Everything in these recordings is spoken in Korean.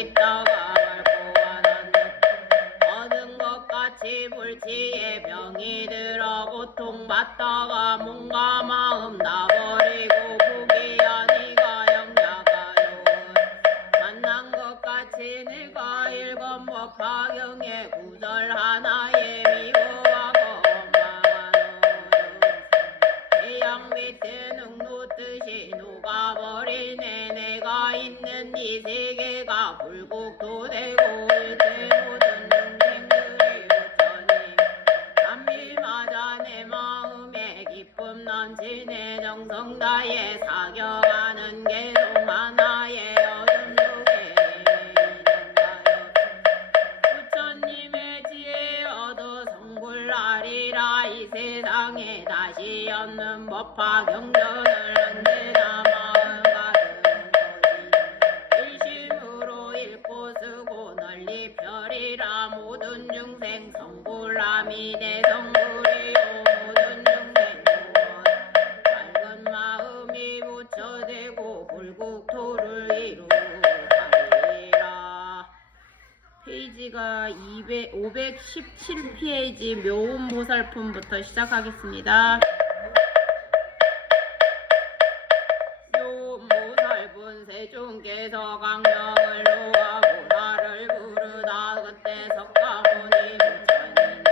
있다가 말고 하나는 얻은 것 같이 불치에 병이 들어 고통받다가 몸과 마음 나버리고 부기야 네가 영야가요 만난 것 같이 내가 읽은 법화경의 구절 하나에 미고하고 태양 밑에 눅눅듯이 녹아버리네 내가 있는 이 세계가 불국토 되고 일체 모든 중생들이 부처님 남이 맞아 내 마음에 기쁨 넘치네 정성 다해 사경하는 계속 하나의 어둠 속에 있는가요 부처님의 지혜 얻어 성불하리라 이 세상에 다시 없는 법화 경전을 언제나 마음 가득 일심으로 읽고 쓰고 널리 펴리라 모든 중생 성불함이 내 성불이요 모든 중생 밝은 마음이 부처되고 불국토를 이루리라. 페이지가 517페이지 묘음보살품부터 시작하겠습니다. 묘음보살분 세존께서 강명을 놓아 보살을 부르다 그때 석가모니 부처님이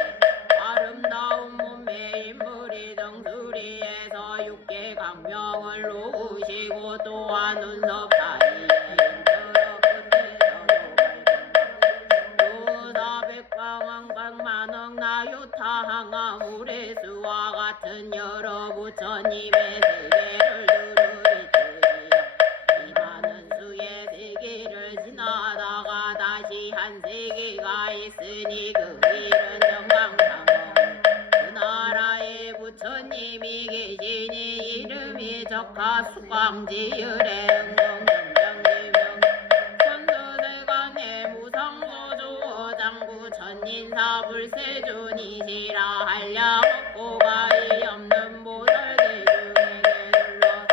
아름다운 몸매 인물이 정수리에서 육계 강명을 놓으시고 또한 눈썹 사이에 인들어 끝에서도 백방왕광만억 나유타항아 우레수와 같은 여러 부처님의 세계를 두루리들이야 이 많은 수의 세계를 지나다가 다시 한 세계가 있으니 그 길은 영광상어 그 나라에 부처님이 계시니 이름이 적하 수광지을의 응동영정지명 천수대간의 무상소조 장구 천인사 불세존이시라 한량 없고 가히 없는 보살대중에게 눌러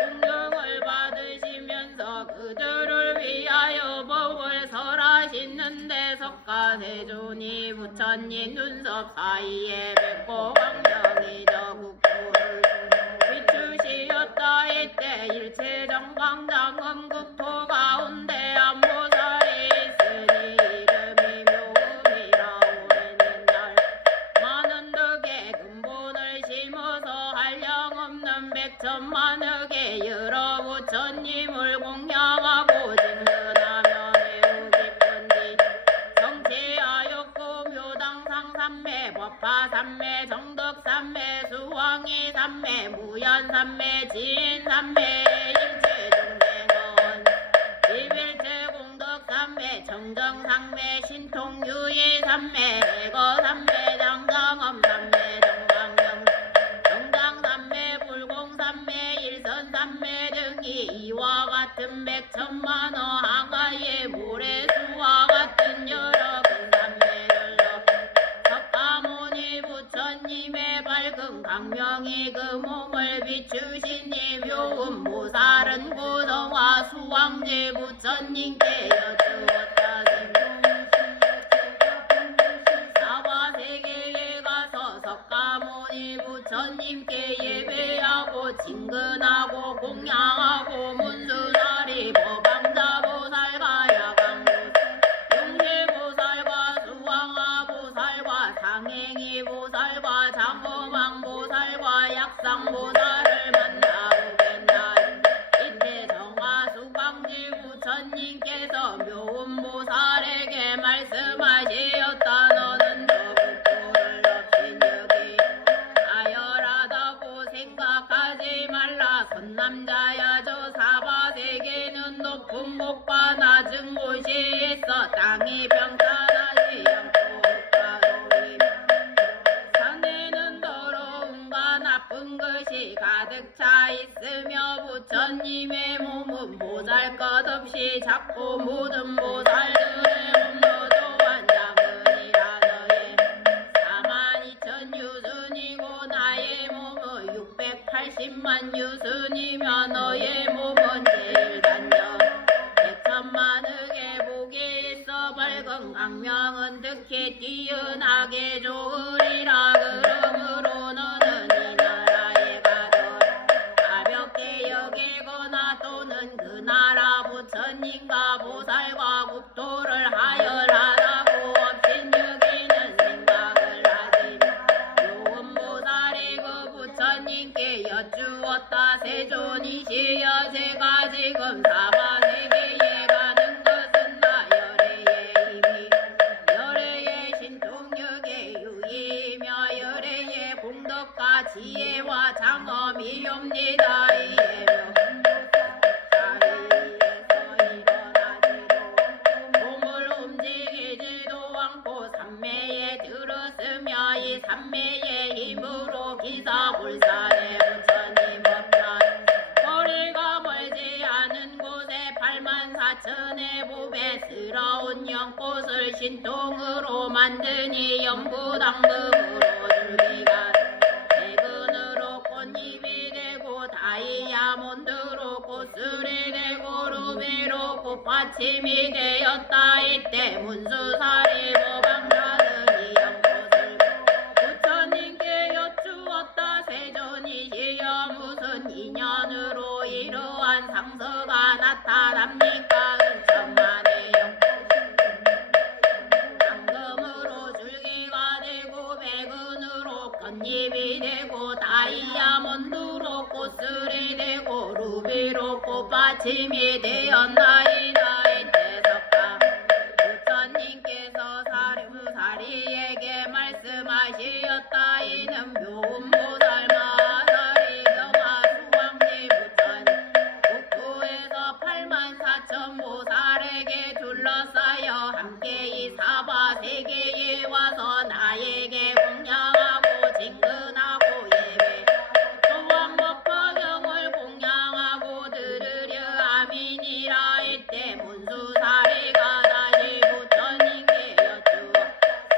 공경을 받으시면서 그들을 위하여 법을 설하시는데 석가세존이 부처님 눈썹 사이에 뵙고 광명이 저 국토를 비추시었다 이때 일체 정광장음 국토 가운데 안보살이 있으니 이름이 묘음이라 오래는 날 많은 덕에 근본을 심어서 한량없는 백천만억의 여러 부처님을 공양하고 증언하며 매우 기쁜디 정체하였고 묘당상 삼매 법화 삼매 정덕 삼매 수왕이 삼매 무연 삼매 지인 삼매 일체 중생은 일일체 공덕 삼매 정정 삼매 신통유의 삼매 해거 삼매 장강엄 삼매 정강경 정당 삼매 불공 삼매 일선 삼매 등이 이와 같은 백천만어 항아의 모래수와 같은 여러 큰 삼매들로 석가모니 부처님의 밝은 강명이 그 몸을 비추시니 묘음보살은 고성화 수왕제 부처님께 여쭈었다 사바세계에 가서 석가모니 부처님께 예배하고 진근하고 공양하고 문수사리 법왕자보살과 야광보살 용제보살과 수왕화보살과 상행이보살과 장엄왕보살과 약상보살을 만나오겠나 이때 정화수광지 부처님께서 묘음보살에게 말씀하시었다 너는 저 국토를 엎친 여기 아열하다고 생각하지 말라 선남자야 저 사바세계는 높은 곳과 낮은 곳이 있어 땅이 평탄하지 않고 흙가로리 산에는 더러움과 나쁜 것이 가득 차 있으며 부처님의 몸은 보잘것없이 작고 모든 보살들의 몸도 또한 작으니라 너의 42,000 유순이고 나의 몸은 680만 유순이며 너의 몸은 제일 단정 100천만억의 여쭈었다 세존이시여 제가 지금 사바세계에 가는 것은 나열의 힘이 열의 신통력의 유이며 열의 공덕과 지혜와 장엄이옵니다. 이예명 들었으며 이 삼매의 힘으로 기사불산에 부처님 법전 거리가 멀지 않은 곳에 84,000의 보배스러운 연꽃을 신통으로 만드니 연부당금으로 줄기가 대근으로 꽃잎이 되고 다이아몬드로 꽃술이 되고 루비로 꽃받침이 되었다. 이때 문수사리 보방자들이 연꽃을 부처님께 여쭈었다. 세존이시여 무슨 인연으로 이러한 상서가 나타납니까? 천만의 당금으로 줄기가 되고 백은으로 꽃잎이 되고 다이아몬드로 꽃술이 되고 루비로 꽃받침이 되었나이다. 이때석가 부처님께서 사리에게 말씀하시었다. 이는 묘음보살 마사리 경화수왕지 부처님 국토에서 84,000보살에게 둘러싸여 함께 이 사바세계에 와서 나에게 공양하고 징근하고 예배 또한 법화경을 공양하고 들으려 아민이라. 이때 문수사리가 다시 부처님께 여쭈어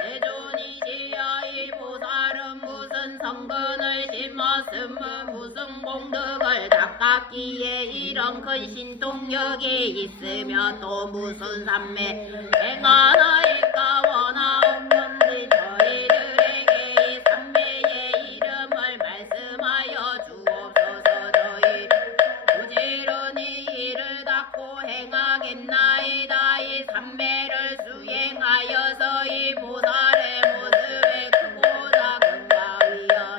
세존이시여 이 보살은 무슨 성근을 심었으면 무슨 공덕을 닦았기에 이런 큰 신통력이 있으며 또 무슨 삼매 행하나이까 원하옵건지 저희들에게 이 삼매의 이름을 말씀하여 주옵소서. 저희 부지런히 이를 닦고 행하겠나이다. 이 삼매를 수행하여서 이 보살의 모습에 크고 작은과 위험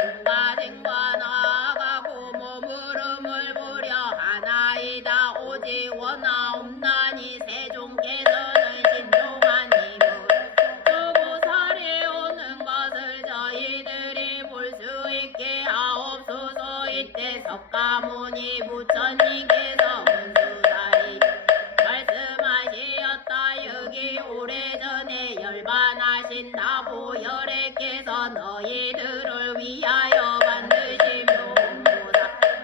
공과생과 나아가고 머무름을 보려 하나이다. 오직 원하옵나니 세존께서는 신통한 힘으로 그 보살이 오는 것을 저희들이 볼 수 있게 하옵소서. 이때 석가모니 부처님께서 문수사리 말씀하시었다. 여기 오래전에 열반하신 다보열애께서 너희들을 위하여 반드시 묘음보살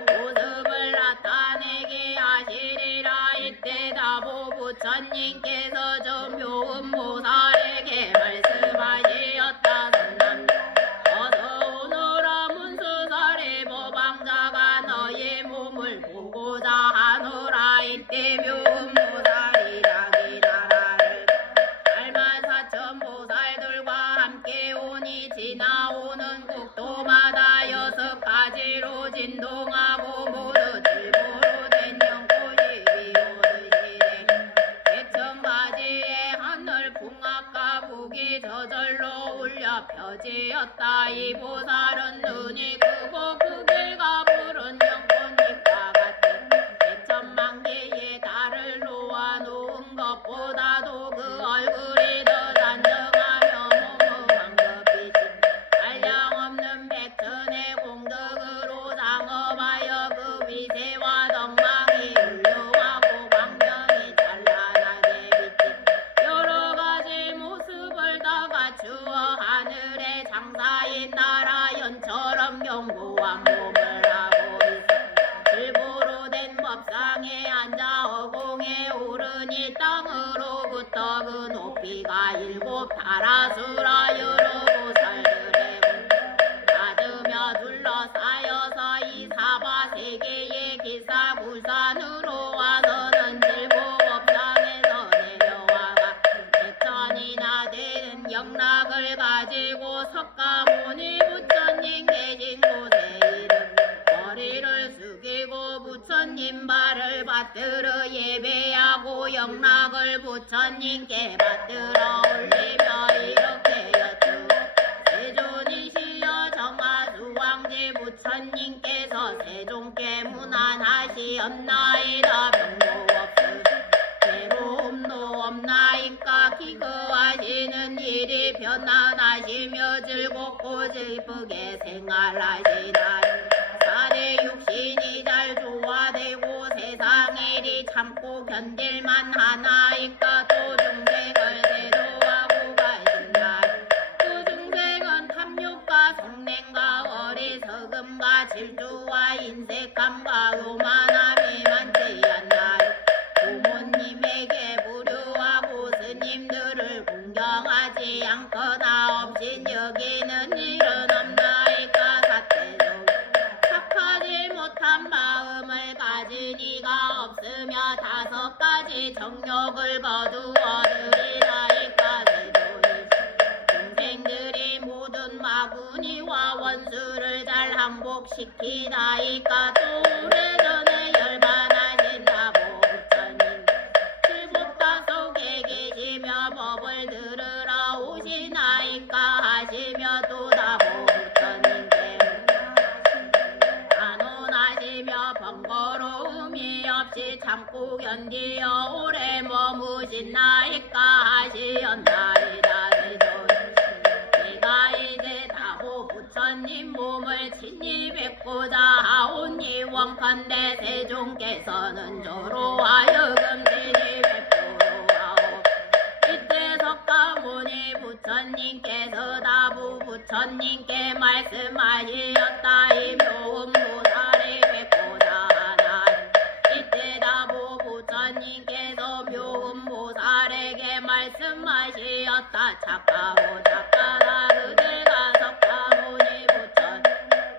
모습을 나타내게 하시리라. 이때 다보 부처님께서 저 묘음보살에게 말씀하시었다. 어서 오너라 문수사리 법왕자가 너의 몸을 보고자 하노라. 이때 묘음보살이 자기 나라를 84,000보살들과 함께 오니 지나오는 국도마다 6가지로 진동하고 모두 질보로 된 연꽃이 비오듯이 개천가지에 하늘 풍악과 북이 저절로 울려 펴지었다. 이 보살은 눈이 크고 크기가 푸른 연꽃잎과 같은 개천만 개의 달을 놓아 놓은 것보다도 그 얼굴이 더 단정하며 무무한 것빛이 한량없는 백천의 공덕으로 장엄하여 그 위세와 덕망이 훌륭하고 광명이 찬란하게 비친 여러가지 모습을 다 갖추어 하늘의 장사인 나라연처럼 견고한 몸을 하고 있어 질보로 된 법상에 앉아 어공에 오르니 땅으로부터 그 높이가 7달아수라. 여러 보살들의 받으며 둘러싸여서 이 사바세계의 기사불산으로 와서는 질보법상에서 내려와가 백천이나 되는 영락을 가지고 석가모니 부처님 계신 곳에 이른 머리를 숙이고 부처님 발을 받들어 예배하고 영락을 부처님께 받들어 올리며 이렇게 여쭈 세존이시여 정화수왕지 부처님께서 하시었나이다. 병도 없으 괴로움도 없나이까. 기거하시는 일이 편안하시며 즐겁고 즐쁘게 생활하시나이. 자네 육신이 잘 조화되고 세상 일이 참고 견딜만 하나이까. 또 중생을 대도하고 가신나이. 그 중생은 탐욕과 성냄과 어리석음과 질투와 인색함과 교만함이 많지 않나이. 부모님에게 불효하고 스님들을 공경하지 않거나 없인 여기는 일은 없나이까. 사태적 착하지 못한 마음을 가진 이가 없으며 5가지 정욕을 거두어들이나이까. 세존이 중생들이 모든 마구니와 원수를 잘 항복시키나이까. 또 오래전에 열반하신 다보부처님 칠곡다속에 계시며 법을 들으러 오시나이까 하시며 또 다보부처님께 안온하시며 번거로움이 없이 참고 견디어 오래 머무신나이까 하시었나이다. 내가 이제 다보부처님 몸을 친히 뵙고자 하오니 원컨대 세종께서는 저로 하여금 친히 뵙도록 하오. 이때 석가모니 부처님께서 다보부처님께 말씀하시었다. 이 묘음보살이 뵙고자 하나니. 이때 다보부처님께서 묘음보살에게 말씀하시었다. 착하고 착하다 그들과 석가모니 부처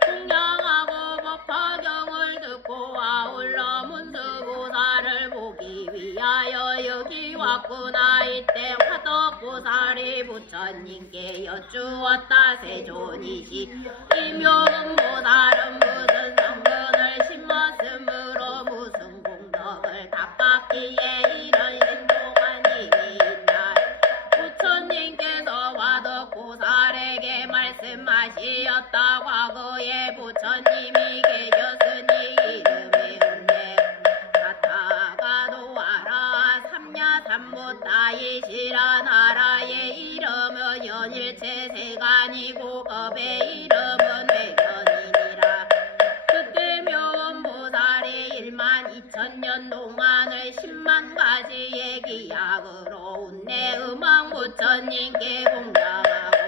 공양하고 법화경을 듣고 아울러 문수보살을 보기 위하여 여기 왔구나. 이때 화덕보살이 부처님께 여쭈었다. 세존이시 이 묘음보살은 무슨 성근을 심었으므로 무슨 공덕을 닦았기에 이런 신통한 힘이 있나. 부처님께서 화덕보살에게 말씀하시었다. 과거에 부처님이 계셨으니 이름이 은혜 사타가도 알아. 삼야삼무 따이시라. 나라의 이름은 연일체 세간이고 법의 이름은 백연이니라. 그때 묘음보살이 12,000년 동안을 10만 가지의 기약으로 운내 음왕 부처님께 공양하고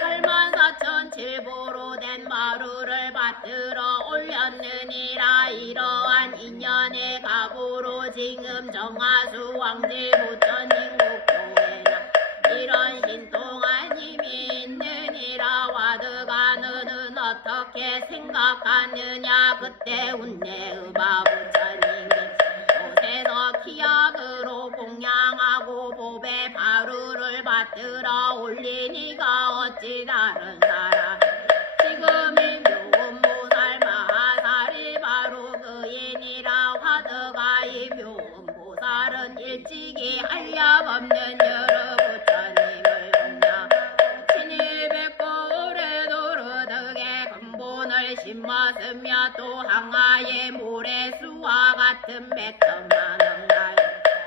84,007보로 된 마루를 받들어 올렸느니라. 이러한 인연의 가보로 지금 정화수 왕지 부처님 국도에나 이런 신통한 힘이 있느니라. 와드가 너는 어떻게 생각하느냐. 그때 운내의바 부처님이 곳에서 기약으로 공양하고 법의 바루를 받들어 올리니가 어찌 다른 사람. 지금 이 묘음보살 마하살이 바로 그이니라. 화두가 이 묘음보살은 일찍이 한량없는 여러 부처님을 공양 친히 뵙고 오래도록 근본을 심었으며 또 항아의 모래수와 같은 백천만원 날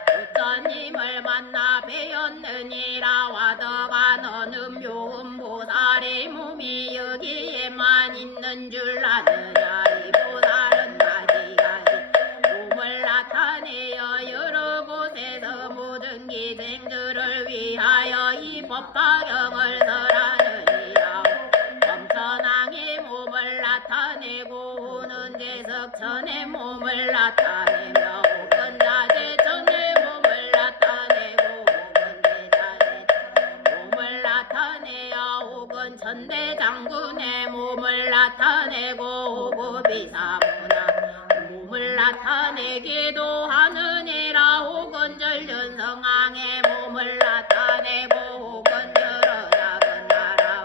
부처님을 만나 뵈었느니라. 와더가 너는 묘음보살의 몸이 여기에만 있는 줄 아느냐. 이 보살은 가지가지 몸을 나타내어 여러 곳에서 모든 기생들을 위하여 이 법화경을 설하느니라. 범천왕의 몸을 나타내고 오는 제석천의 몸을 나타내며 혹은 자제천의 몸을 나타내고 혹은 대자제 몸을 나타내어 혹은 천대장군의 몸을 나타내고 혹은 비사문화 몸을 나타내기도 하느니라. 혹은 전륜성왕의 몸을 나타내고 혹은 여러 작은 나라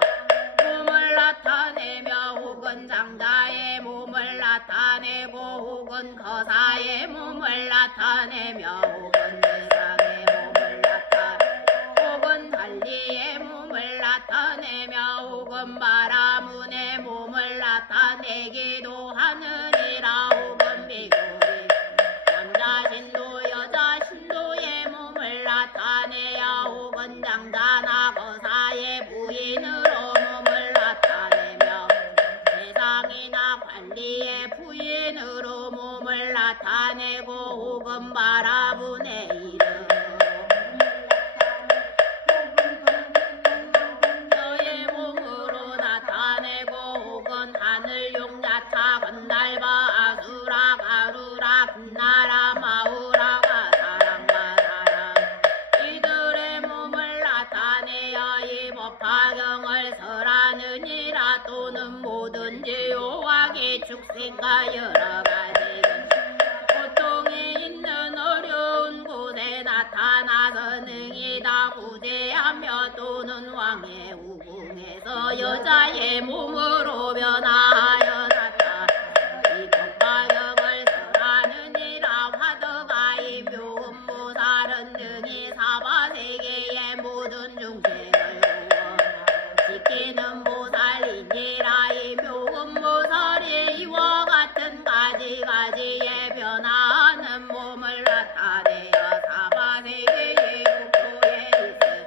몸을 나타내며 혹은 장자의 몸을 나타내고 혹은 거사의 몸을 나타내며 혹은 대상의 몸을 나타내고 혹은 달리의 몸을 나타내며 혹은 바라문의 몸을 나타내기도 하느니라. 혹은 비구 작은 달바 아수라 가루라 금나라 마우라 가사랑가 사랑 이들의 몸을 나타내어 이 법화경을 설하느니라. 또는 뭐든지 요하게 축생과 여러가지 고통이 있는 어려운 곳에 나타나서 능히 다 구제하며 또는 왕의 후궁에서 여자의 몸으로 변화하여 나타 이 법화경을 설하느니라. 화덕아이 묘음보살은 능히 사바세계의 모든 중생을 구워 지키는 보살이니라. 이 묘음보살이 이와 같은 가지가지의 변화하는 몸을 나타내어 사바세계의 국토에 있을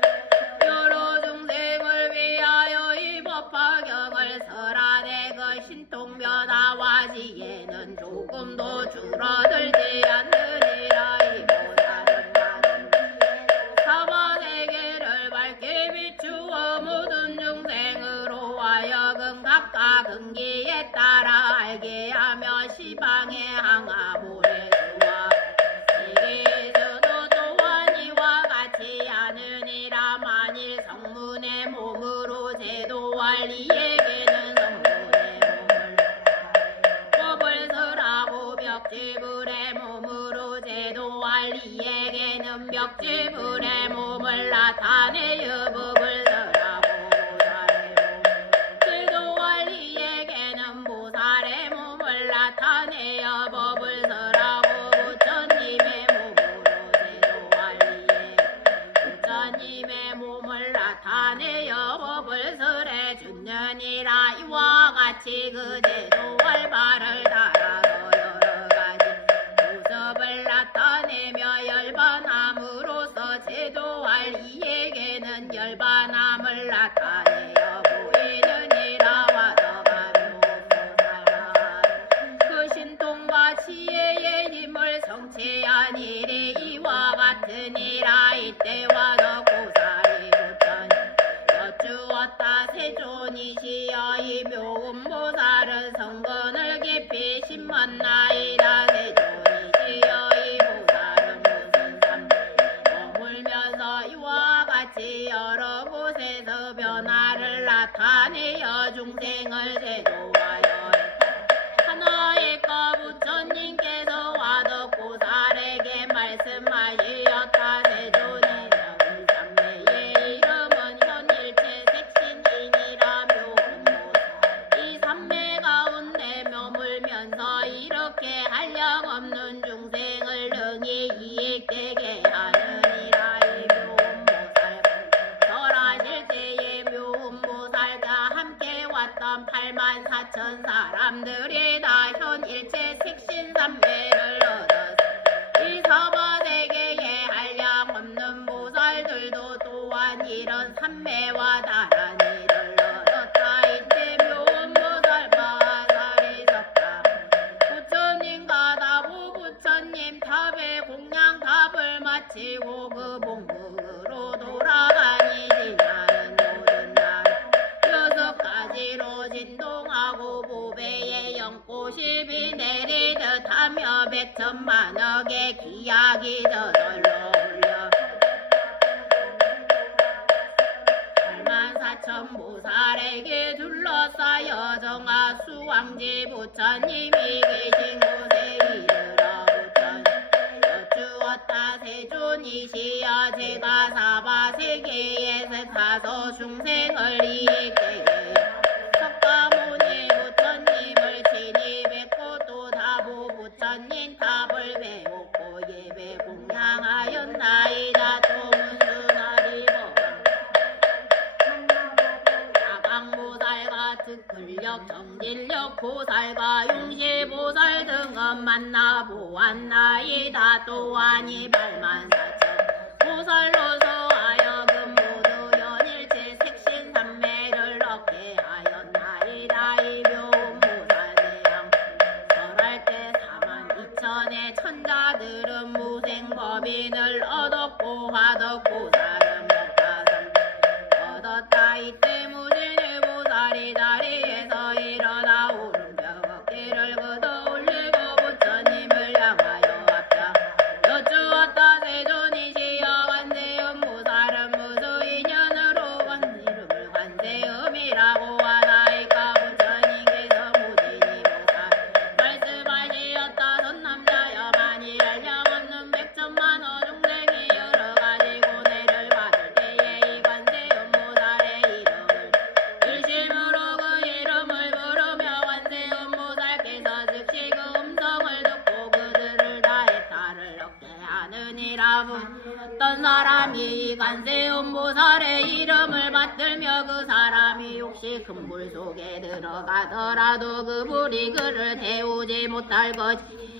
여러 중생을 위하여 이 법화경을 설하되 그 신통변화와 지혜는 조금도 줄어들지 않느니라. 이 보살은 나는 사바세계를 밝게 비추어 모든 중생으로 하여금 각각 근기에 따라 알게 하며 시방의 항아모래 주와 세계에서도 또한 이와 같이 하느니라. 만일 성문의 몸으로 제도할 이에게는 성문의 몸을 법을 설하고 벽지불의 몸으로 제도할 이에게는 벽지불의 몸을 나타내어 법을 설하고 보살의 몸 제도할 이에게는 보살의 몸을 나타내어 법을 설하고 부처님의 몸으로 제도할 이에 부처님의 몸을 나타내어 법을 설해 주느니라. 이와 같이 그 제도할 바를 따라서 여러가지 모습을 나타내며 열반함으로써 제도할 이에게는 열반함을 나타내어 보이느니라. 화덕하며 보살아 그 신통과 지혜의 힘을 성취한 일이 이와 같으니라. 이때와 더 보살이 부처님 여쭈었다. 세존이시여 이 묘음보살은 성근을 깊이 심었나이다. 세존이시여 이 보살은 무슨 삶 머물면서 이와 같이 여러 곳에서 변화를 나타내어 중생을 제도하여 하나의가 부처님께서 화덕보살에게 말씀하시었다. 세존이 삼매의 이름은 현일체 색신이니라. 묘음보살 이 삼매 가운데 머물면서 이렇게 한량없는 중생을 능히 이익되게 하느니라. 이 묘음보살 설하실 때에 묘음보살과 함께 왔던 84,000 사람들이 다 현일체 색신삼매를 얻었어. 이 사바세계에 한량없는 보살들도 또한 이런 삼매와 다른 일을 얻었다. 이때 묘음보살 마살이 섰다. 부처님과 다부 부처님 탑에 공양탑을 마치고 그 본국으로 돌아가니 지나는 모든 날 6가지로 진동하고 보배에 연꽃이 내리듯 하며 100천만억의 기약이 저절로 올려 84,000 보살에게 둘러싸여 정하수 왕지 부처님이 계신 곳에 이르러 부처님 여쭈었다. 세존이시여 제가 사바세계에서 다소 중생을 이익되게 석가모니 부처님을 친히 뵙고 또 다부 부처님 탑을 배웠고 예배 공양하였나이다. 또 문수나리 다방보살과 특근력 정진력 보살과 용시보살 등은 만나보았나이다. 또한 이 84,000 보살로서 하여금 모두 연일체 색신삼매를 얻게 하였나이다. 이 묘음보살 대양 설할 때 42,000의 천자들은 무생법인을 얻었고 화덕보살은 법화삼 얻었다. 이때 무진의 보살이 다리에서 일어나 오른벽 어깨 혹시 큰 물 속에 들어가더라도 그 물이 그를 태우지 못할 것이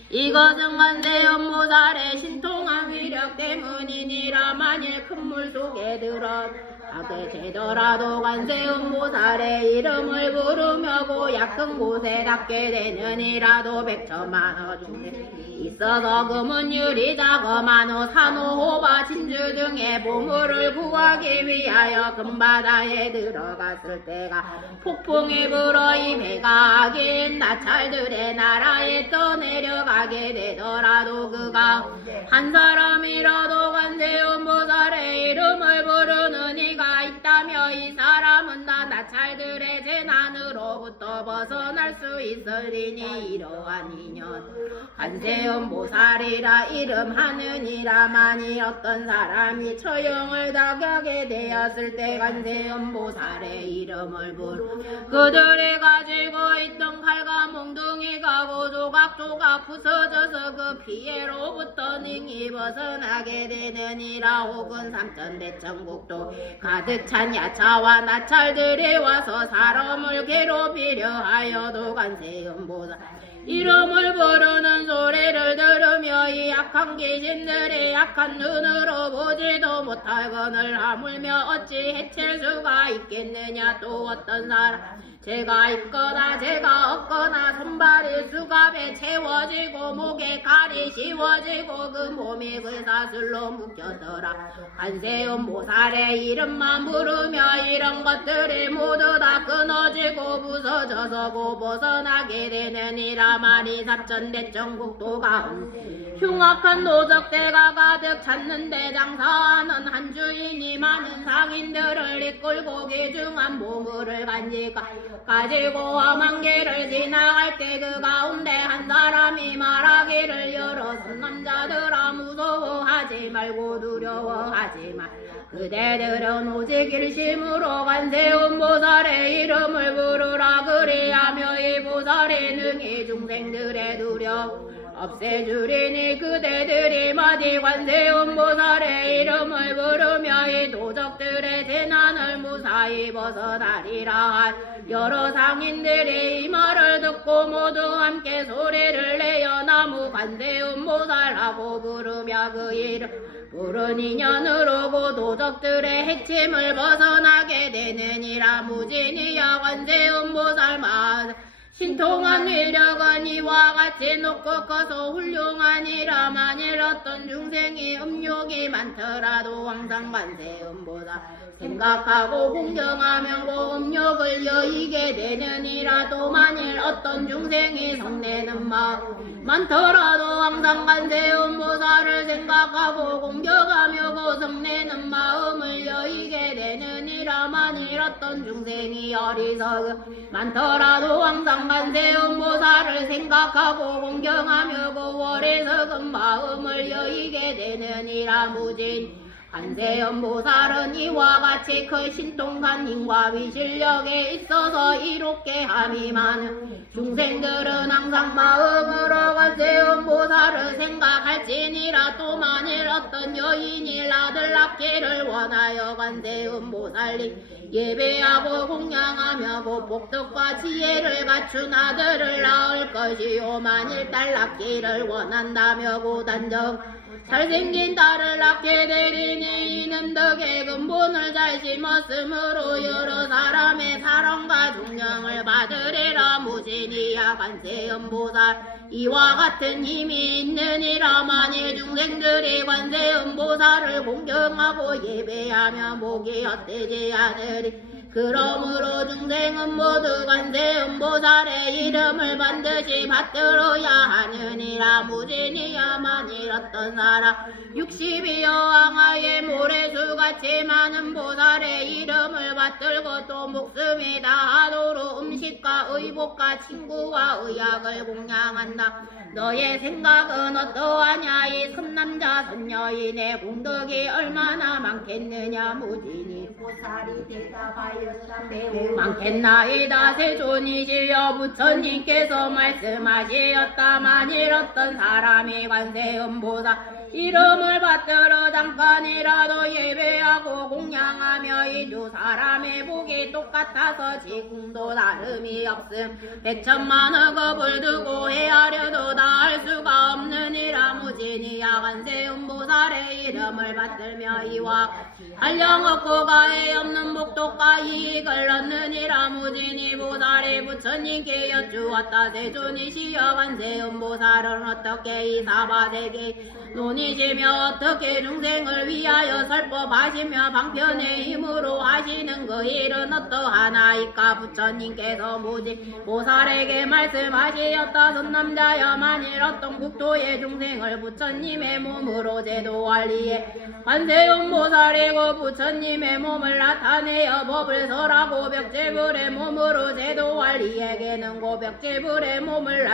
이것은 관세음보살의 신통한 위력 때문이니라. 만일 큰 물 속에 들어가게 되더라도 관세음보살의 이름을 부르며 고약한 곳에 닿게 되느니라도 백천만호 중에 있어서 금은 유리 자거만호 산호 호바 진주 등의 보물을 구하기 위하여 금바다에 들어갔을 때가 폭풍이 불어 이 배가 아긴 나찰들의 나라에 떠내려가게 되더라도 그가 한 사람이라도 관세음보살의 이름을 부르는 이가 있다며 이 사람은 다 나찰들의 재난으로부터 벗어날 수 있으리니 이러한 인연 관세음보살이라 이름하느니라. 만일 어떤 사람이 처형을 당하게 되었을 때 관세음보살의 이름을 부르 그들이 가지고 있던 칼과 몽둥이가 조각조각 부서져서 그 피해로부터 능히 벗어나게 되느니라. 혹은 삼천대천국도 가득 찬 야차와 나찰들이 와서 사람을 괴롭히려 하여도 관세음보살 이름을 부르는 소리를 들으며 이 악한 귀신들이 약한 눈으로 보지도 못하거늘 하물며 어찌 해칠 수가 있겠느냐. 또 어떤 사람 제가 있거나 제가 없거나 손발이 수갑에 채워지고 목에 칼이 씌워지고 그 몸이 그 사슬로 묶였더라. 관세음보살의 이름만 부르며 이런 것들이 모두 다 끊어지고 부서져서 고 벗어나게 되느니라. 말이 삼천대천국도 가운데 흉악한 도적대가 가득 찼는데 장사하는 한 주인이 많은 상인들을 이끌고 귀중한 보물을 가지고 험한 길을 지나갈 때 그 가운데 한 사람이 말하기를 여러 남자들아 무서워하지 말고 두려워하지 마. 그대들은 오직 일심으로 관세음보살의 이름을 부르라. 그리하며 이 보살이 능히 중생들의 두려움 없애주리니 그대들이 마디 관세음보살의 이름을 부르며 이 도적들의 재난을 무사히 벗어나리라. 여러 상인들이 이 말을 듣고 모두 함께 소리를 내어 나무 관세음보살하고 부르며 그 이름 부른 인연으로 고 도적들의 핵심을 벗어나게 되느니라. 무진이여 관세음보살만 신통한 위력은 이와 같이 높고 커서 훌륭하니라. 만일 어떤 중생이 음욕이 많더라도 항상 관세음보살 생각하고 공경하면 그 음욕을 여의게 되느니라. 또 만일 어떤 중생이 성내는 마음 많더라도 항상 관세음보살을 생각하고 공경하며 그 성내는 마음을 여의게 되느니라. 만일 어떤 중생이 어리석음 많더라도 항상 관세음보살을 생각하고 공경하며 그 어리석은 마음을 여의게 되느니라. 무진 관세음보살은 이와 같이 그 신통한 힘과 위실력에 있어서 이롭게 함이 많은 중생들은 항상 마음으로 관세음보살을 생각할지니라. 또 만일 어떤 여인이 아들 낳기를 원하여 관세음보살이 예배하고 공양하며 그 복덕과 지혜를 갖춘 아들을 낳을 것이요. 만일 딸 낳기를 원한다며 그 단정 잘생긴 딸을 낳게 되리니 이는 덕에 근본을 잘 심었으므로 여러 사람의 사랑과 존경을 받으리라. 무진이야 관세음보살 이와 같은 힘이 있느니라. 만일 중생들이 관세음보살을 공경하고 예배하며 목이 헛되지 않으리. 그러므로 중생은 모두 관세음보살의 이름을 반드시 받들어야 하느니라. 무진이야 만일 어떤 사람 60이 여왕하의 모래수같이 많은 보살의 이름을 받들고 또 목숨이 다하도록 음식과 의복과 친구와 의약을 공양한다. 너의 생각은 어떠하냐. 이 선남자 선여인의 공덕이 얼마나 많겠느냐. 무진이 보살이 대답하였다. 많겠나이다. 세존이시여 부처님께서 말씀하시었다. 만일 어떤 사람이 관세음보살 이름을 받들어 잠깐이라도 예배하고 공양하며 이 두 사람의 복이 똑같아서 지금도 다름이 없음. 백천만의 겁을 두고 헤아려도 다 할 수가 없느니라. 무진이야 관세음보살의 이름을 받들며 이와 한량 없고 가해 없는 복독과 이익을 얻느니라. 무진이 보살이 부처님께 여쭈었다. 대존이시여 관세음보살은 어떻게 이 사바세계 논이시며 어떻게 중생을 위하여 설법하시며 방편의 힘으로 하시는 그 일은 어떠하나이까. 부처님께서 무진 보살에게 말씀하시었다. 선남자여 만일 어떤 국토의 중생을 부처님의 몸으로 제도할리에 관세음보살이고 부처님의 몸을 나타내어 법을 설하고 벽제불의 몸으로 제도할리에게는 고벽제불의 몸을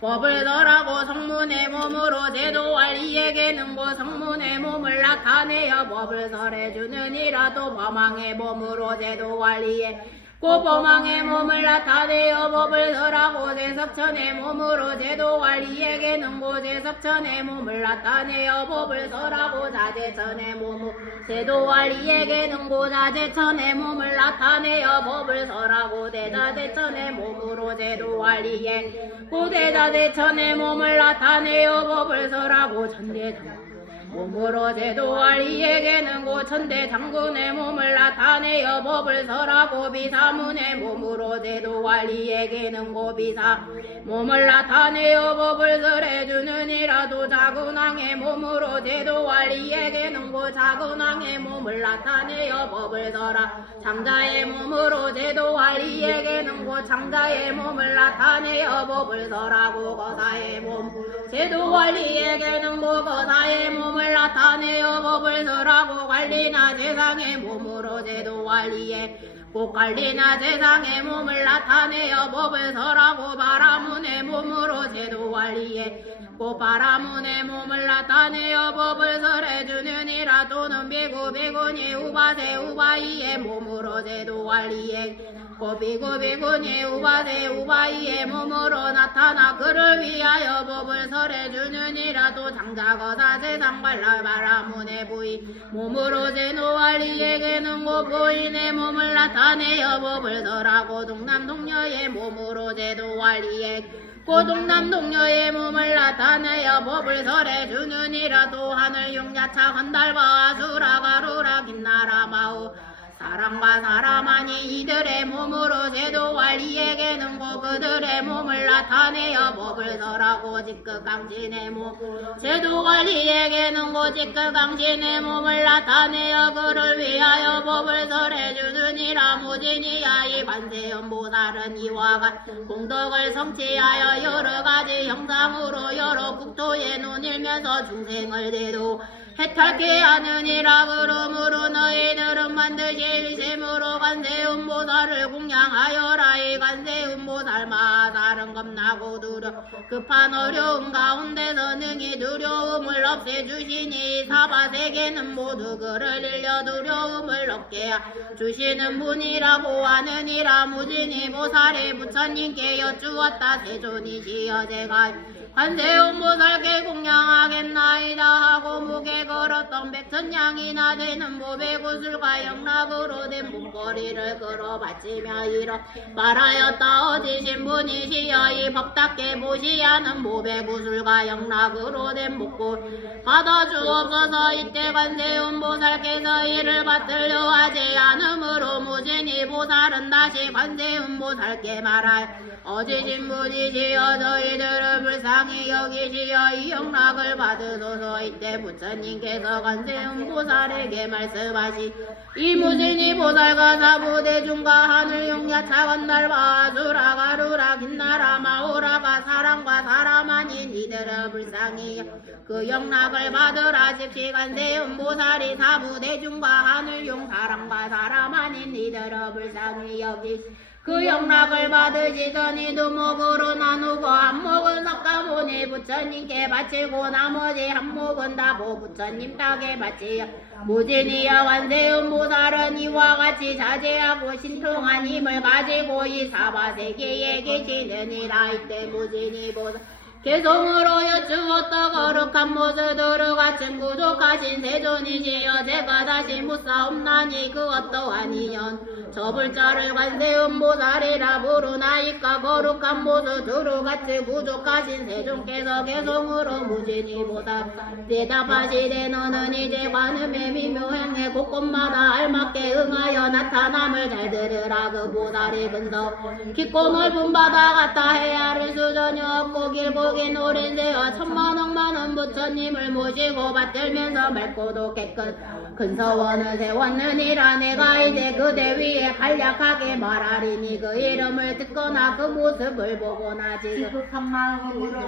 법을 설하고 성문의 몸으로 제도할 이에게는 고 성문의 몸을 나타내어 법을 설해주느니라. 또 범왕의 몸으로 제도할 이에 고 범왕의 몸을 나타내어 법을 설하고 제석천의 몸으로 제도할 이에게는 고 제석천의 몸을 나타내어 법을 설하고 자제천의 몸으로 제도할 이에게는 고 자제천의 몸을 나타내어 법을 설하고 대자제천의 몸으로 제도할 이에 고 대자제천의 몸을 나타내어 법을 설하고 천대장 몸으로 제도할 이에게는 고 천대장군의 몸을 나타내어 법을 설하고 비사문의 몸으로 제도할 이에게는 고 비사 몸을 나타내어 법을 설해주느니라도 작은왕의 몸으로 제도할 이에게는 고 작은왕의 몸을 나타내어 법을 설하 장자의 몸으로 제도할 이에게는 고 장자의 몸을 나타내어 법을 설하고 거사의 몸 제도할 이에게는 고 거사의 몸을 나타내어 법을 설하고 관리나 세상의 몸으로 제도할 이에 꼭 관리나 세상의 몸을 나타내어 법을 설하고 바라문의 몸으로 제도할 이에 꼭 바라문의 몸을 나타내어 법을 설해주느니라. 또는 비구비군이 우바세 우바이의 몸으로 제도할 이에 꼭 비구비군이 우바세 우바이의 몸으로 나타나 그를 위하여 법을 설해주느니라. 또 장자거사 세상 관라 바라문의 부인 몸으로 제도할 이에게는 고 부인의 몸을 나타내어 법을 설하고 동남동녀의 몸으로 제도할 이에 고동남 동녀의 몸을 나타내어 법을 설해주느니라. 또 하늘 용야차 건달과 아수라 가루라 긴나라 마우 사람과 사람아니 이들의 몸으로 제도할 이에게는 고 그들의 몸을 나타내어 법을 설하고 직극강신의 몸 제도할 이에게는 고 직극강신의 몸을 나타내어 그를 위하여 법을 설해주느니라. 무진이야 이 관세음보살은 이와 같은 공덕을 성취하여 여러가지 형상으로 여러 국토에 논일면서 중생을 대도 해탈케 하느니라. 그러므로 너희들은 반드시 일심으로 관세음보살을 공양하여라. 이 관세음보살 마살은 겁나고 두려 급한 어려움 가운데서 능히 두려움을 없애주시니 사바세계는 모두 그를 일려 두려움을 없게 주시는 분이라고 하느니라. 무진이 보살이 부처님께 여쭈었다. 세존이시여 제가 관세음보살께 공양하겠나이다 하고 목에 걸었던 백천냥이나 되는 모배구슬과 영락으로 된 목걸이를 걸어 바치며 이러 말하였다. 어디신 분이시여 이 법답게 보시야는 모배구슬과 영락으로 된 목걸이 받아주옵소서. 이때 관세음보살께서 이를 받들려 하지 않으므로 무진이 보살은 다시 관세음보살께 말하여 어지신 분이시여 저희들을 불쌍히 여기시어 이 영락을 받으소서. 이때 부처님께서 관세음보살에게 말씀하시 이 무진이 보살과 사부대중과 하늘용야차 건달과 아수라 가루라 긴나라 마오라가 사람과 사람 아닌 이들을 불쌍히 그 영락을 받으라. 십시 관세음보살이 사부대중과 하늘용 사람과 사람 아닌 이들을 불쌍히 여기 그 영락을 받으시더니 두목으로 나누고 한 목은 석가모니 부처님께 바치고 나머지 한 목은 다보 부처님 닭에 바치어 무진이여 관세음보살은 이와 같이 자제하고 신통한 힘을 가지고 이 사바세계에 계시느니라. 이때 무진이 보살 개성으로 여쭈었다 거룩한 모습들을 갖춘 부족하신 세존이시여 제가 다시 묻사옵나니 그 어떠한 인연 저불자를 관세음 보살이라 부르나이까 거룩한 모습들을 같이 부족하신 세존께서 개성으로 무진히 보살 대답하시되 너는 이제 관음의 미묘행에 곳곳마다 알맞게 응하여 나타남을 잘 들으라 그 보살의 근석 깊고 넓은 바다 같아 해야를 수전이 없고 길고 긴 오랜 세월 천만억만원 부처님을 모시고 받들면서 맑고도 깨끗 큰 서원을 세웠느니라 내가 이제 그대 위에 간략하게 말하리니 그 이름을 듣거나 그 모습을 보거나 지금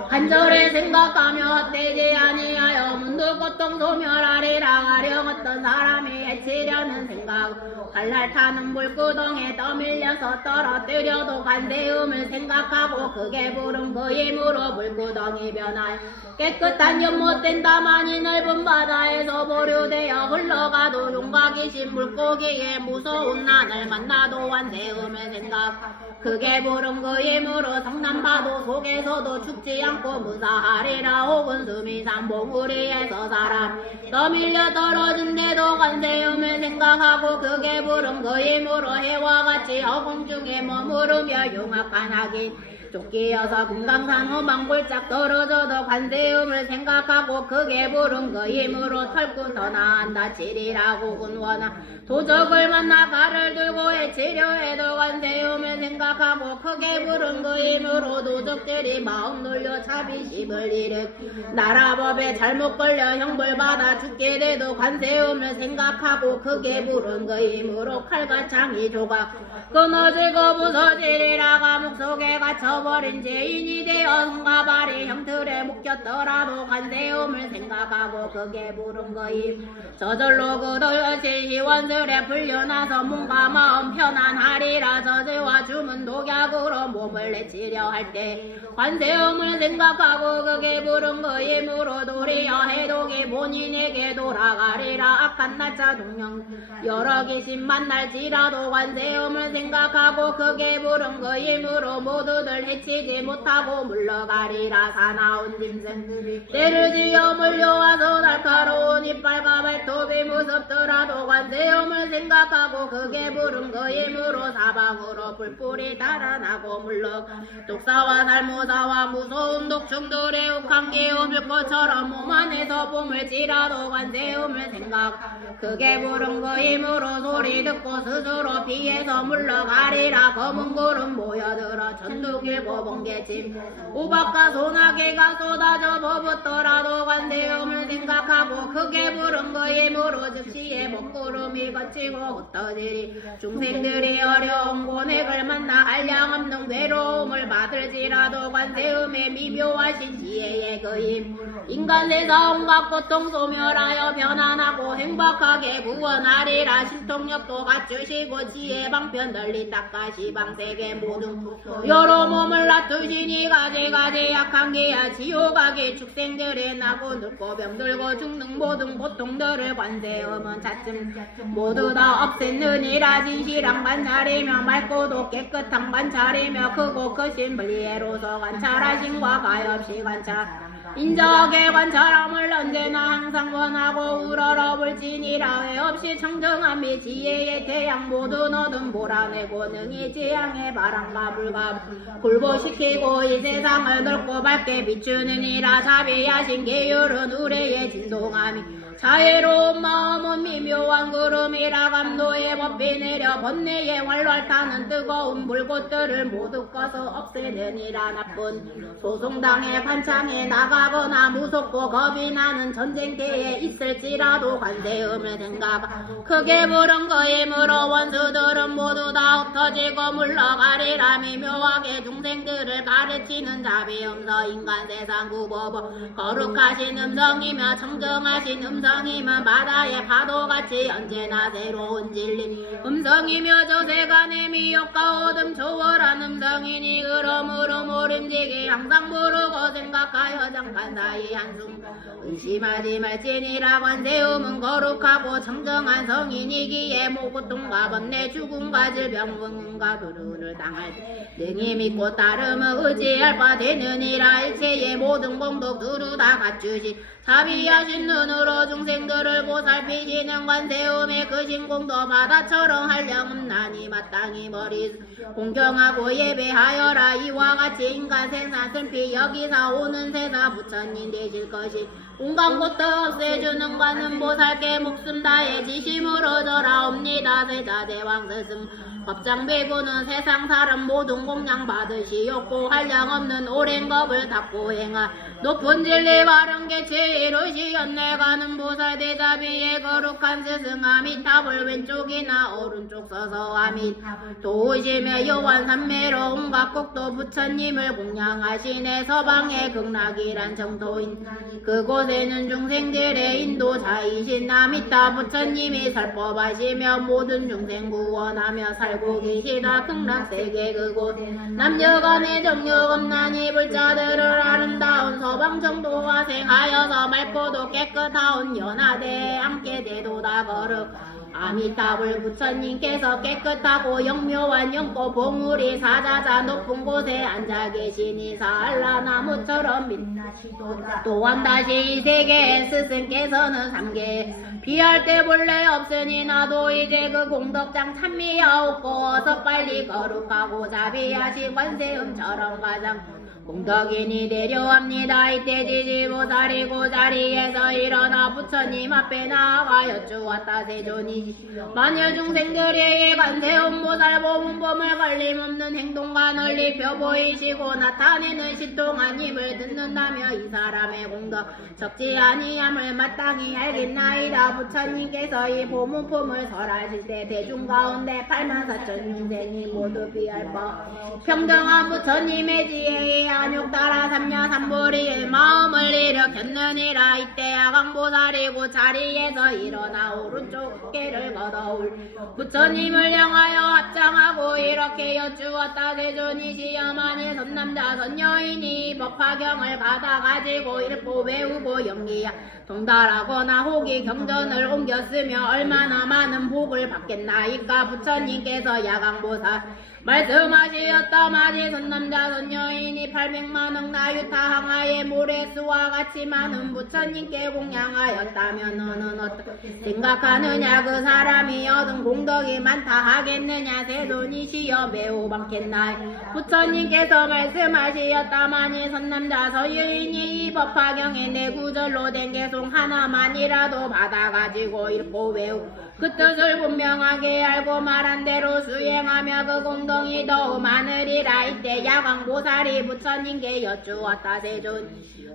간절히 생각하며 헛되지 아니하여 문득 고통 소멸하리라 가령 어떤 사람이 해치려는 생각 갈날 타는 물구덩에 떠밀려서 떨어뜨려도 관세음을 생각하고 크게 부른 그 힘으로 물구덩이 변할 깨끗한 연못된 다만이 넓은 바다에서 보류되어 흘러가도 용각이신 물고기에 무서운 난을 만나도 관세음을 생각 크게 부른 그 힘으로 성남파도 속에서도 죽지 않고 무사하리라 혹은 수미산 봉우리에서 사람 떠밀려 떨어진데도 관세음을 생각하고 크게 부른 그 힘으로 해와 같이 허공 중에 머무르며 흉악한 악인 쫓기어서 금강산 호망골짝 떨어져도 관세음을 생각하고 크게 부른 그 힘으로 털고서 나한다 치리라고 군원하 도적을 만나 칼을 들고 해치려 해도 관세음을 생각하고 크게 부른 그 힘으로 도적들이 마음 놀려 자비심을 일으 나라법에 잘못 걸려 형벌받아 죽게 돼도 관세음을 생각하고 크게 부른 그 힘으로 칼과 창이 조각 끊어지고 부서지리라 감옥 속에 갇혀버린 죄인이 되어 손과 발이 형틀에 묶였더라도 관세음을 생각하고 크게 부른 거임 저절로 그도여신 시원들에 풀려나서 몸과 마음 편안하리라 저주와 주문 독약으로 몸을 내치려 할 때 관세음을 생각하고 크게 부른 그 힘으로 도리어 해독이 본인에게 돌아가리라 악한 날짜 동영 여러 귀신 만날지라도 관세음을 생각하고 크게 부른 그 힘으로 모두들 해치지 못하고 물러가리라 사나운 짐승 때를 지어 몰려와서 날카로운 이빨과 발톱이 무섭더라도 관세음을 생각하고 크게 부른 그 힘으로 사방으로 불불이 달아나고 물러가 독사와 살모사와 무서운 독충들의 욱한 기운을 것처럼 몸 안에서 봄을지라도 관세음을 생각 크게 부른 그 힘으로 소리 듣고 스스로 피해서 물러가리라 검은 구름 모여들어 전두길고 번개짐 우박과 소나기가 쏟아져 버붙더라도 관세음을 생각하고 크게 부른 그 힘으로 즉시에 먹구름이 거치고 흩어지리 중생들이 어려운 고뇌를 만나 한량없는 괴로움을 받을지라도 관세음의 미묘하신 지혜의 그 힘 인간 세상 온갖 고통 소멸하여 편안하고 행복하게 구원하리라 신통력도 갖추시고 지혜 방편 널리 닦아시 방세계 모든 여러 몸을 놔두시니 가지가지 약한 게야 지옥하게 축생들이 나고 늙고 병들고 죽는 모든 고통들을 관세음은 차츰 모두 다 없앴느니라 진실한 관찰이며 맑고도 깨끗한 관찰이며 크고 크신 불리해로서 관찰하신과 가엾이 관찰 인자하게 관찰함을 언제나 항상 원하고 우러러 볼지니라 왜 없이 청정함이 지혜의 태양 모든 어둠 몰아내고 능히 지향의 바람과 불과 굴보시키고 이 세상을 넓고 밝게 비추느니라 자비하신 계율은 우리의 진동함이 자애로운 마음은 미묘한 구름이라 감도의 법이 내려 번뇌의 활활 타는 뜨거운 불꽃들을 모두 꺼서 없애느니라 나쁜 소송당의 판창에 나가거나 무섭고 겁이 나는 전쟁터에 있을지라도 관세음을 생각 크게 부른 그 힘으로 원수들은 모두 다 흩어지고 물러가리라 미묘하게 중생들을 가르치는 자비음서 인간 세상 구보법 거룩하신 음성이며 청정하신 음성 음성이면 바다의 파도같이 언제나 새로운 진리 음성이며 저세간의 미혹과 어둠 초월한 음성이니 그러므로 모름지기 항상 모르고 생각하여 잠깐 사이 한숨 의심하지 말지니라 관세음은 거룩하고 청정한 성인이기에 모고통과 번뇌 죽음과 질병 흥과 불운을 당할 능히 믿고 따름은 의지할 바 되느니라 일체의 모든 공덕 두루 다 갖추시 자비하신 눈으로 중생들을 보살피시는 관세음의 그 신공도 바다처럼 한량없나니 마땅히 머리 공경하고 예배하여라 이와 같이 인간 생사 슬피 여기사 오는 세사 부처님 되실 것이 온갖 것도 없애주는 관은 보살께 목숨 다해 지심으로 절하옵니다 세자대왕 스승 법장배구는 세상 사람 모든 공양 받으시옵고 한량없는 오랜 법을 닦고 행하 높은 진리 바른 개체 이루시었네 가는 보살 대자비의 거룩한 스승 아미타불 왼쪽이나 오른쪽 서서 아미타불 도우시며 여완 삼매로 온갖 국도 부처님을 공양하시네 서방의 극락이란 정토인 그곳에는 중생들의 인도자이신 아미타 부처님이 설법하시며 모든 중생 구원하며 살고 계시다 극락세계 그곳 남녀간의 정력 없나니 불자들을 아름다운 서방 정도와 생하여서 맑고도 깨끗하온 연하대에 함께 되도다 거룩 아미타불 부처님께서 깨끗하고 영묘한 영고 봉우리 사자자 높은 곳에 앉아 계시니 사알라나무처럼 빛나시도다 또한 다시 이 세계의 스승께서는 삼계 비할 때 본래 없으니 나도 이제 그 공덕장 찬미하옵고 어서 빨리 거룩하고 자비하신 관세음처럼 가장 공덕이니 내려합니다. 이때 지지보살이고 자리에서 일어나 부처님 앞에 나아가 여쭈었다. 세존이 만일 중생들에게 관세음보살 보문범을 걸림없는 행동과 널리 펴보이시고 나타내는 신통한 힘을 듣는다며 이 사람의 공덕 적지 아니함을 마땅히 알겠나이다. 부처님께서 이 보문품을 설하실 때 대중 가운데 84,000 중생이 모두 비할 바 평등한 부처님의 지혜에 안욕 따라 삼녀 삼보리의 마음을 일으켰느니라. 이때 야광보살이고 자리에서 일어나 오른쪽 어깨를 걷어올 부처님을 향하여 합장하고 이렇게 여쭈었다. 세존이시여만이 선남자 선여인이 법화경을 받아가지고 읽고 외우고 연기야 동달하거나 혹이 경전을 옮겼으며 얼마나 많은 복을 받겠나이까. 부처님께서 야광보살 말씀하시었다마니 선남자 선여인이 800만억 나유타 항아의 모래수와 같이 많은 부처님께 공양하였다면 너는 어떻게 생각하느냐. 그 사람이 얻은 공덕이 많다 하겠느냐. 세존이시여 매우 많겠나이. 부처님께서 말씀하시었다마니 선남자 선여인이 이 법화경에 내 구절로 된 개송 하나만이라도 받아가지고 읽고 외우고 그 뜻을 분명하게 알고 말한 대로 수행하며 그 공덕이 더욱 많으리라. 이때 야광보살이 부처님께 여쭈었다. 세존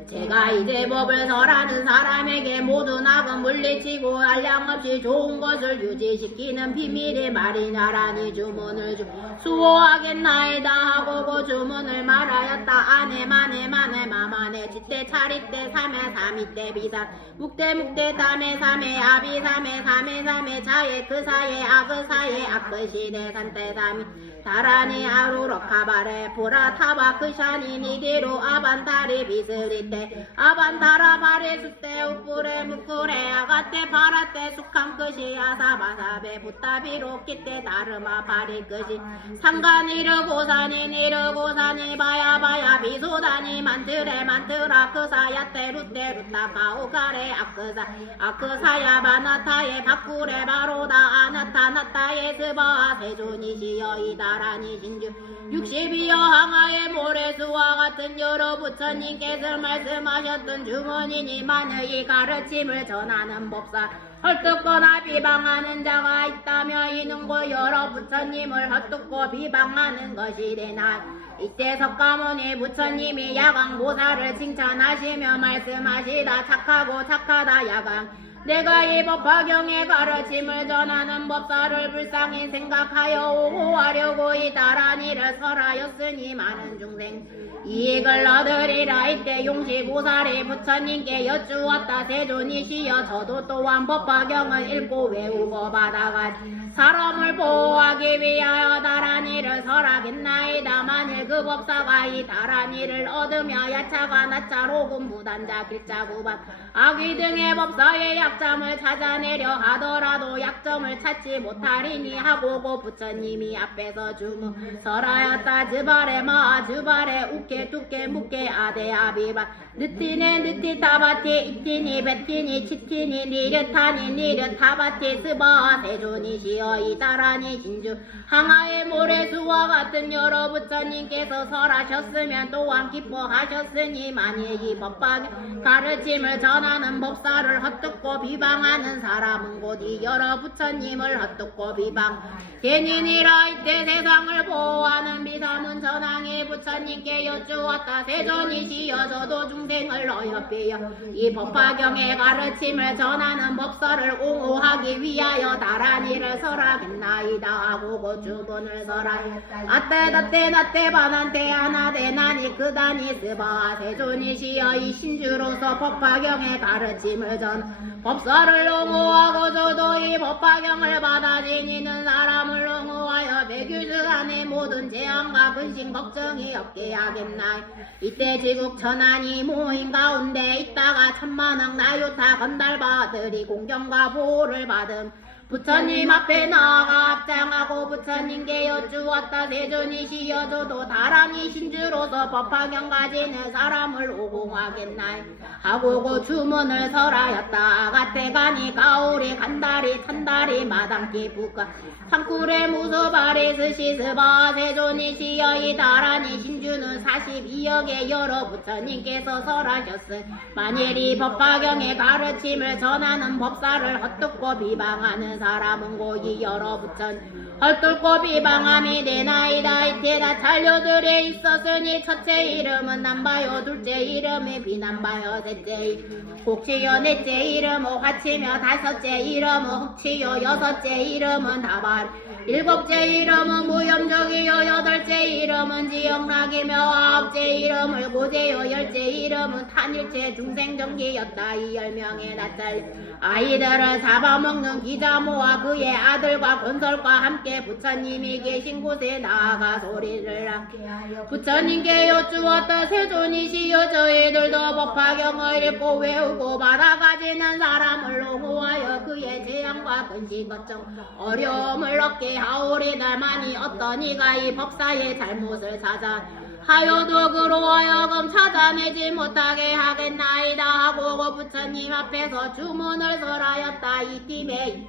제가 이제 법을 설하는 사람에게 모든 악은 물리치고 한량없이 좋은 것을 유지시키는 비밀의 말이냐라니 주문을 수호하겠나이다 하고 그 주문을 말하였다. 아네 마네 마네 마마네 지때 차리때 삼에 삼이때 비산 묵때 묵때 담에 삼에 아비 삼에 삼에 삼에 자에 그 사에 아그 사에 아크시네 산때 삼이 다라니 아루로카바레 보라타바 크샤니 니디로 아반타리 비스리테 아반타라 바레 수테 우꾸레 무꾸레 아가테 바라테 숙한 크시 아사바사베 부타비로 키테 다르마 바리 크시 상가니르고사니 니르고사니 바야바야 비소다니 만트레 만트라 크사야테 루테 루타 가오가레 아크사 아크사야 바나타에 바꾸레 바로다 아나타 나타에 스바아 세존이시여 이다라니 신주 62여 항아의 모래수와 같은 여러 부처님께서 말씀하셨던 주머니니 만의 가르침을 전하는 법사 헐뜯거나 비방하는 자가 있다며 이는 고 여러 부처님을 헐뜯고 비방하는 것이되나. 이때 석가모니 부처님이 야광보살을 칭찬하시며 말씀하시다. 착하고 착하다 야광 내가 이 법화경의 가르침을 전하는 법사를 불쌍히 생각하여 오고하려고 이 다란 일을 설하였으니 많은 중생 이익을 얻으리라. 이때 용시보살이 부처님께 여쭈었다. 세존이시여 저도 또한 법화경을 읽고 외우고 받아가 사람을 보호하기 위하여 다란 일을 설하겠나이다. 만일 그 법사가 이 다란 일을 얻으며 야차가 나차 로금 무단자 길자 구반 악의 등의 법사의 약점을 찾아내려 하더라도 약점을 찾지 못하리니 하고고 부처님이 앞에서 주무 설하였다. 즈발에 마하 즈발에 우케 두케 무케 아데 아비바 느티네 느티 타바티 이티니 베티니 치티니 니르타니 니르타바티 스바 세존이시여 이 다란이 진주 항하의 모래수와 같은 여러 부처님께서 설하셨으면 또한 기뻐하셨으니 만일 이 법방 가르침을 전하는 법사를 헛듣고 비방하는 사람은 곧 이 여러 부처님을 헛듣고 비방 대니니라. 이때 세상을 보호하는 비사문 전항의 부처님께 여쭈었다. 세존이시여 저도 중생을 어여삐여 이 법화경의 가르침을 전하는 법사를 옹호하기 위하여 다란 일을 설하겠나이다 하고 주문을 설하였다. 아떼 다떼 나떼 바난테 하나대 나니 그다니 스바 세존이시여 이 신주로서 법화경의 가르침을 전 법사를 옹호하고 저도 이 법화경을 받아 지니는 사람을 옹호하여 백유주 안에 모든 재앙과 근심 걱정이 없게 하겠나이. 이때 지국 천안이 모인 가운데 있다가 천만억 나유타 건달바들이 공경과 보호를 받음 부처님 앞에 나아가 합장하고 부처님께 여쭈었다. 세존이시여 저도 다란이 신주로서 법화경 가지는 사람을 오공하겠나이 하고고 주문을 설하였다. 아가테가니 가오리 간다리 탄다리 마당기 부가 상쿠레 무소바리 스시스바 세존이시여 이 다란이 신주는 42억의 여러 부처님께서 설하셨으니 만일 이 법화경의 가르침을 전하는 법사를 헛듣고 비방하는 사람은 고이 여러 부처님 헐뚫고 비방함이 되나이다. 이때다 잔료들에 있었으니 첫째 이름은 남바요 둘째 이름이 비남바요 셋째 곡치요 넷째 이름은 화치며 다섯째 이름은 흑치요 여섯째 이름은 다발 일곱째 이름은 무염적이요 여덟째 이름은 지영락이며 아홉째 이름을 고제요 열째 이름은 탄일체 중생정기였다. 이 10명의 낯잘 아이들을 잡아먹는 기자모와 그의 아들과 건설과 함께 부처님이 계신 곳에 나아가 소리를 하게 하여 부처님께 여쭈었다. 세존이시여 저희들도 법화경을 읽고 외우고 받아가지는 사람을 옹호하여 그의 재앙과 근심 걱정 어려움을 얻게 하오리다마니 어떤 이가 이 법사의 잘못을 찾아 하여도 그로 하여금 찾아내지 못하게 하겠나이다 하고 부처님 앞에서 주문을 설하였다. 이띠메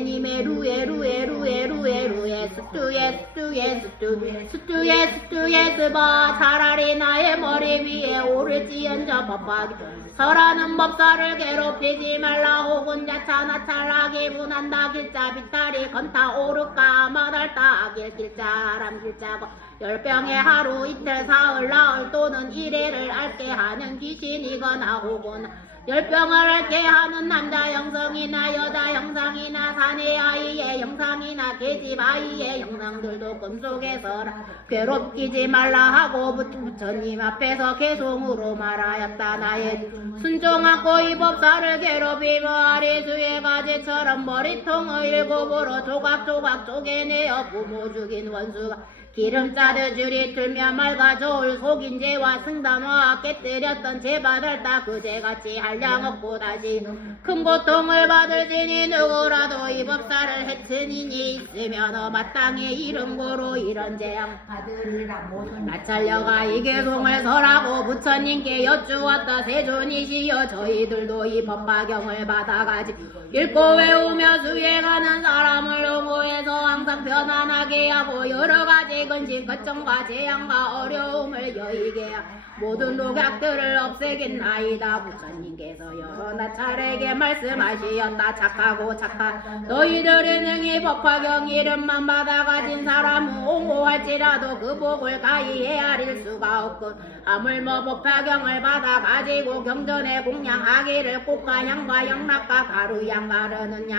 니메 루에 스투에 스바 차라리 나의 머리 위에 오를지언정 법화경 설하는 법사를 괴롭히지 말라. 혹은 야차 나찰나기 분한다 길자 비탈이 건타 오르까 마달다 길자 아람 길자고 열병에 하루 이틀 사흘 나흘 또는 일회를 앓게 하는 귀신이거나 혹은 열병을 앓게 하는 남자 형성이나 여자 형상이나 사내 아이의 형상이나 계집 아이의 형상들도 금속에서 괴롭히지 말라 하고 부처님 앞에서 개송으로 말하였다. 나의 순종하고 이 법사를 괴롭히며 아리수의 가지처럼 머리통을 일곱으로 조각조각 쪼개내어 부모 죽인 원수가 기름자드 줄이 들며 맑아 좋을 속인제와 승단화 깨뜨렸던 제바들다 그제같이 한량 없고 다시 큰 고통을 받을지니 누구라도 이 법사를 해치니니 있으면 마땅히 이름고로 이런 재앙 받으리라. 마찰려가 이 개송을 설하고 부처님께 여쭈었다. 세존이시여 저희들도 이 법화경을 받아가지 읽고 외우며 수행하는 사람을 옹호해서 항상 편안하게 하고 여러가지 근심 걱정과 재앙과 어려움을 여의게 모든 녹약들을 없애겠나이다. 부처님께서 여러 나찰에게 말씀하시었다. 착하고 착한 너희들의 능히 법화경 이름만 받아가진 사람은 옹호할지라도 그 복을 가히 헤아릴 수가 없고 하물며 법화경을 받아가지고 경전에 공양하기를 꽃과 향과 영락과 가루 양가르는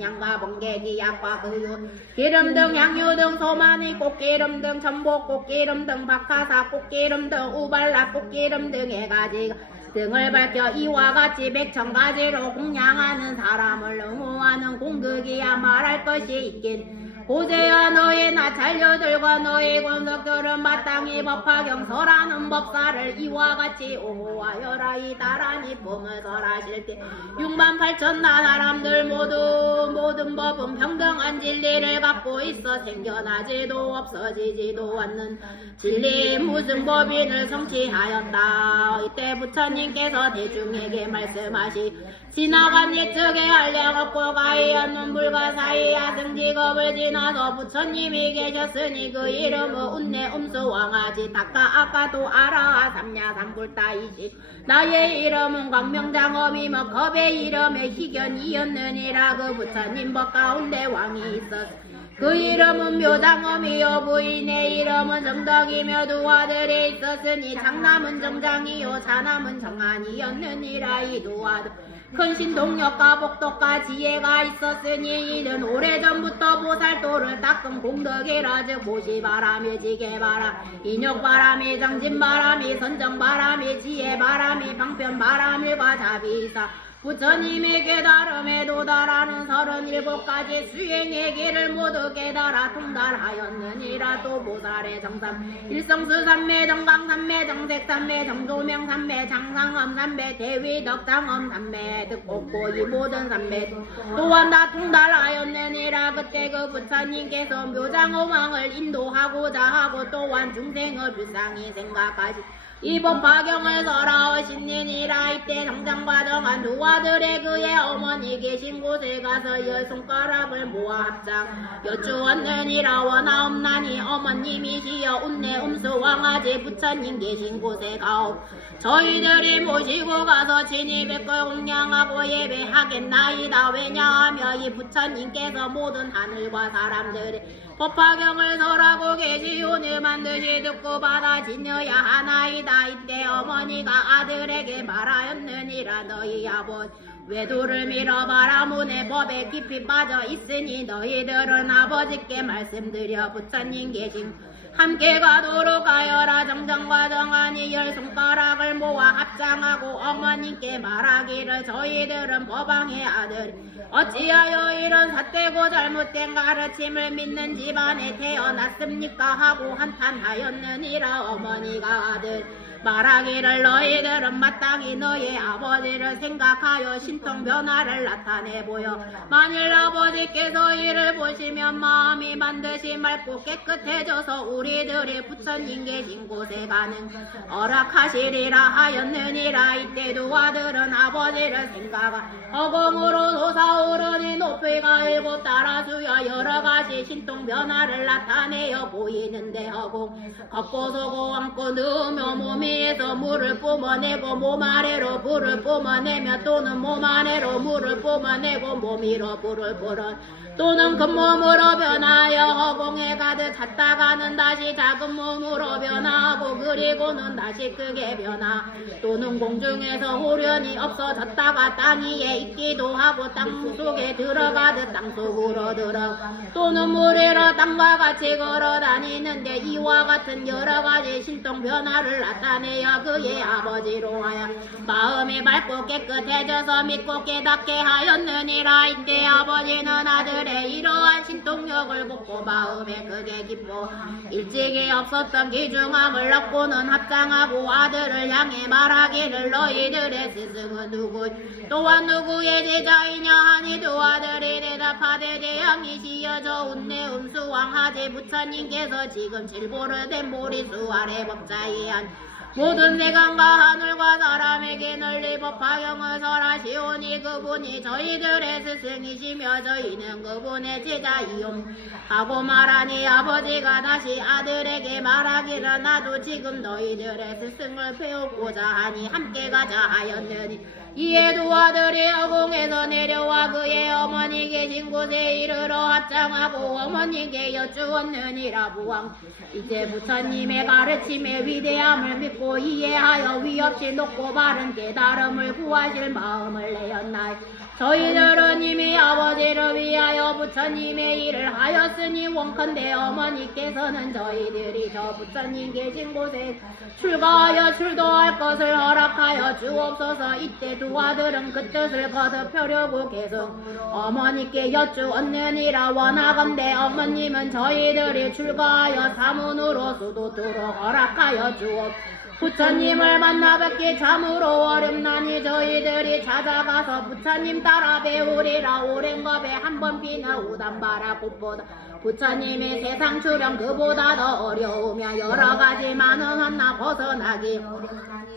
양가 번개기 약과 그유 기름 등 향유 등 소만이 꽃기름 등 전복 꽃기름 등 박하사 꽃기름 등 우발라 꽃기름 등의 가지 등을 밝혀 이와 같이 100,000가지로 공양하는 사람을 응호하는 공덕이야 말할 것이 있긴 고대야 너희 나찰녀들과 너희 권석들은 마땅히 법화경 설하는 법사를 이와 같이 옹호하여라. 이 나란히 봄을 설하실 때 68,000 사람들 모든 법은 평등한 진리를 갖고 있어 생겨나지도 없어지지도 않는 진리 무슨 법인을 성취하였다. 이때 부처님께서 대중에게 말씀하시 지나간 예측에 한량 없고 가히 않는 불과 사이야 등직업을 지나서 부처님이 계셨으니 그 이름은 운내 음수 왕아지 닭가 아까도 알아 삼야 삼불따이시 나의 이름은 광명장엄이며 겁의 이름에 희견이었느니라. 그 부처님 법 가운데 왕이 있었어. 그 이름은 묘장엄이요 부인의 이름은 정덕이며 두 아들이 있었으니 장남은 정장이요 자남은 정안이었느니라. 이 두 아들 큰 신동력과 복덕과 지혜가 있었으니 이는 오래전부터 보살도를 닦은 공덕이라. 즉 보시바람이 지게바람 인욕바람이 정진바람이 선정바람이 지혜바람이 방편바람일과 자비사 부처님의 깨달음에 도달하는 37가지 수행의 길을 모두 깨달아 통달하였느니라. 또 보살의 정삼 일성수 삼매 정강 삼매 정색 삼매 정조명 삼매 장상엄 삼매 대위덕장엄 삼매 득곡고 이 모든 삼매 또한 다 통달하였느니라. 그때 그 부처님께서 묘장어왕을 인도하고자 하고 또한 중생을 불쌍히 생각하시 이 법화경을 설하시니라. 이때 정장과정한 두 아들의 그의 어머니 계신 곳에 가서 열 손가락을 모아 합장 여쭈었느니라. 원하옵나니 어머님이시여 운내 음수 왕아지 부처님 계신 곳에 가오. 저희들이 모시고 가서 친히 뵙고 공양하고 예배하겠나이다. 왜냐하며 이 부처님께서 모든 하늘과 사람들의 법화경을 설하고 계시오니 반드시 듣고 받아 지녀야 하나이다. 이때 어머니가 아들에게 말하였느니라. 너희 아버지 외도를 밀어봐라. 문의 법에 깊이 빠져 있으니 너희들은 아버지께 말씀드려 부처님 계신 함께 가도록 하여라. 정정과 정한이 열 손가락을 모아 합장하고 어머님께 말하기를 저희들은 법왕의 아들 어찌하여 이런 삿되고 잘못된 가르침을 믿는 집안에 태어났습니까 하고 한탄하였느니라. 어머니가 아들 말하기를 너희들은 마땅히 너희 아버지를 생각하여 신통 변화를 나타내 보여. 만일 아버지께서 이를 보시면 마음이 반드시 맑고 깨끗해져서 우리들이 부처님 계신 곳에 가는 허락하시리라 하였느니라. 이때 두 아들은 아버지를 생각하 허공으로 솟아오르니 높이가 일곱 따라주여 여러가지 신통 변화를 나타내어 보이는데 허공 걷고 서고 앉고 누우며 몸이 에서 물을 뿜어내고 몸 아래로 불을 뿜어내며 또는 몸 아래로 물을 뿜어내고 몸 위로 불을 불어 또는 큰 몸으로 변하여 허공에 가득 찼다가는 다시 작은 몸으로 변하고 그리고는 다시 크게 변하 또는 공중에서 호련히 없어졌다가 땅 위에 있기도 하고 땅속에 들어가듯 땅속으로 들어 또는 물 위로 땅과 같이 걸어다니는데 이와 같은 여러가지 신통 변화를 나타내어 그의 아버지로 하여 마음이 맑고 깨끗해져서 믿고 깨닫게 하였느니라. 이때 아버지는 아들의 이러한 신통력을 보고 마음에 크게 기뻐 일찍이 없었던 기중함을 얻고는 합장하고 아들을 향해 말하기를 너희들의 스승은 누구 또한 누구의 제자이냐 하니 두 아들이 대답하되 대왕이시여 저 운내 음수왕하지 부처님께서 지금 질보를 된 보리수 아래 법자에 한 모든 세간과 하늘과 사람에게 널리 법화경을 설하시오니 그분이 저희들의 스승이시며 저희는 그분의 제자이요 하고 말하니 아버지가 다시 아들에게 말하기를 나도 지금 너희들의 스승을 배우고자 하니 함께 가자 하였느니 이에 두 아들이 허공에서 내려와 그의 어머니 계신 곳에 이르러 합장하고 어머니께 여쭈었느니라. 부왕 이제 부처님의 가르침의 위대함을 믿고 이해하여 위없이 높고 바른 깨달음을 구하실 마음을 내었나이. 저희들은 이미 아버지를 위하여 부처님의 일을 하였으니 원컨대 어머니께서는 저희들이 저 부처님 계신 곳에 출가하여 출도할 것을 허락하여 주옵소서. 이때 두 아들은 그 뜻을 거듭하려고 계속 어머니께 여쭈었느니라. 원하건대 어머님은 저희들이 출가하여 사문으로 수도토록 허락하여 주옵소서. 부처님을 만나 뵙기 참으로 어렵나니 저희들이 찾아가서 부처님 따라 배우리라. 오랜 겁에 한 번 피나 우담바라 꽃보다 부처님의 세상 출현 그보다 더 어려우며 여러 가지 많은 험나 벗어나기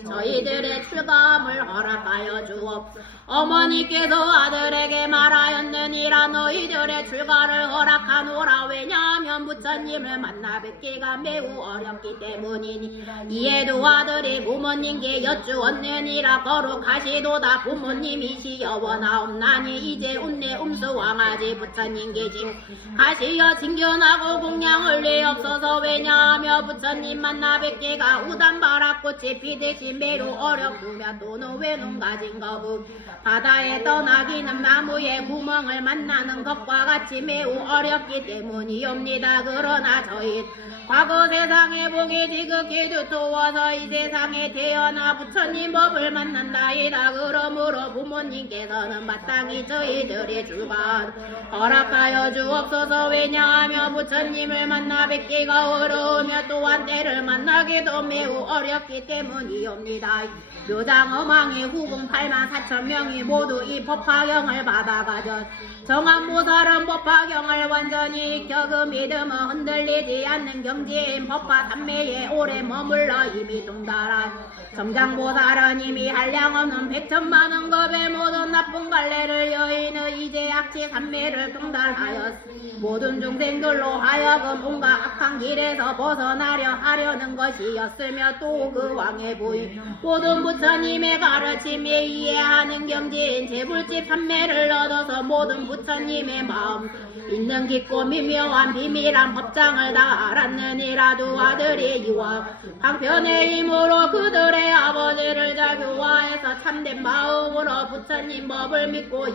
저희들의 출가함을 허락하여 주옵소서. 어머니께서 아들에게 말하였느니라. 너희들의 출가를 허락하노라. 왜냐하면 부처님을 만나 뵙기가 매우 어렵기 때문이니. 이에 두 아들이 부모님께 여쭈었느니라. 거룩하시도다 부모님이시여 원하옵나니 이제 운내 음수왕아지 부처님 계시오 가시어 징견하고 공양을 내옵소서. 왜냐하며 부처님 만나 뵙기가 우담바라꽃이 피듯이 매우 어렵으며 또는 외눈 가진 거북 바다에 떠나기는 나무의 구멍을 만나는 것과 같이 매우 어렵기 때문이옵니다. 그러나 저희 과거 세상의 복이 지극히 두터워서 이 세상에 태어나 부처님 법을 만난다이다. 그러므로 부모님께서는 마땅히 저희들이 출가 허락하여 주옵소서. 왜냐하며 부처님을 만나 뵙기가 어려우며 또한 때를 만나기도 매우 어렵기 때문이옵니다. 묘장어망이 후궁 84,000명이 모두 이 법화경을 받아가져 정한보살은 법화경을 완전히 익혀 그 믿음은 흔들리지 않는 경지인 법화 삼매에 오래 머물러 이미 동달한 점장보살은 이미 한량없는 100천만원 겁의 모든 나쁜 갈래를 여인의 이제 악취 삼매를 동달하였 모든 중생들로 하여금 온갖 악한 길에서 벗어나려 하려는 것이었으며 또 그 왕의 부인 모든 부처님의 가르침에 이해하는 경지인 제불집 삼매를 얻어서 모든 부처님의 마음 있는 깊고 미묘한 비밀한 법장을 다 알았느니라. 두 아들이 이와 방편의 힘으로 그들의 아버지를 자교화해서 참된 마음으로 부처님 법을 믿고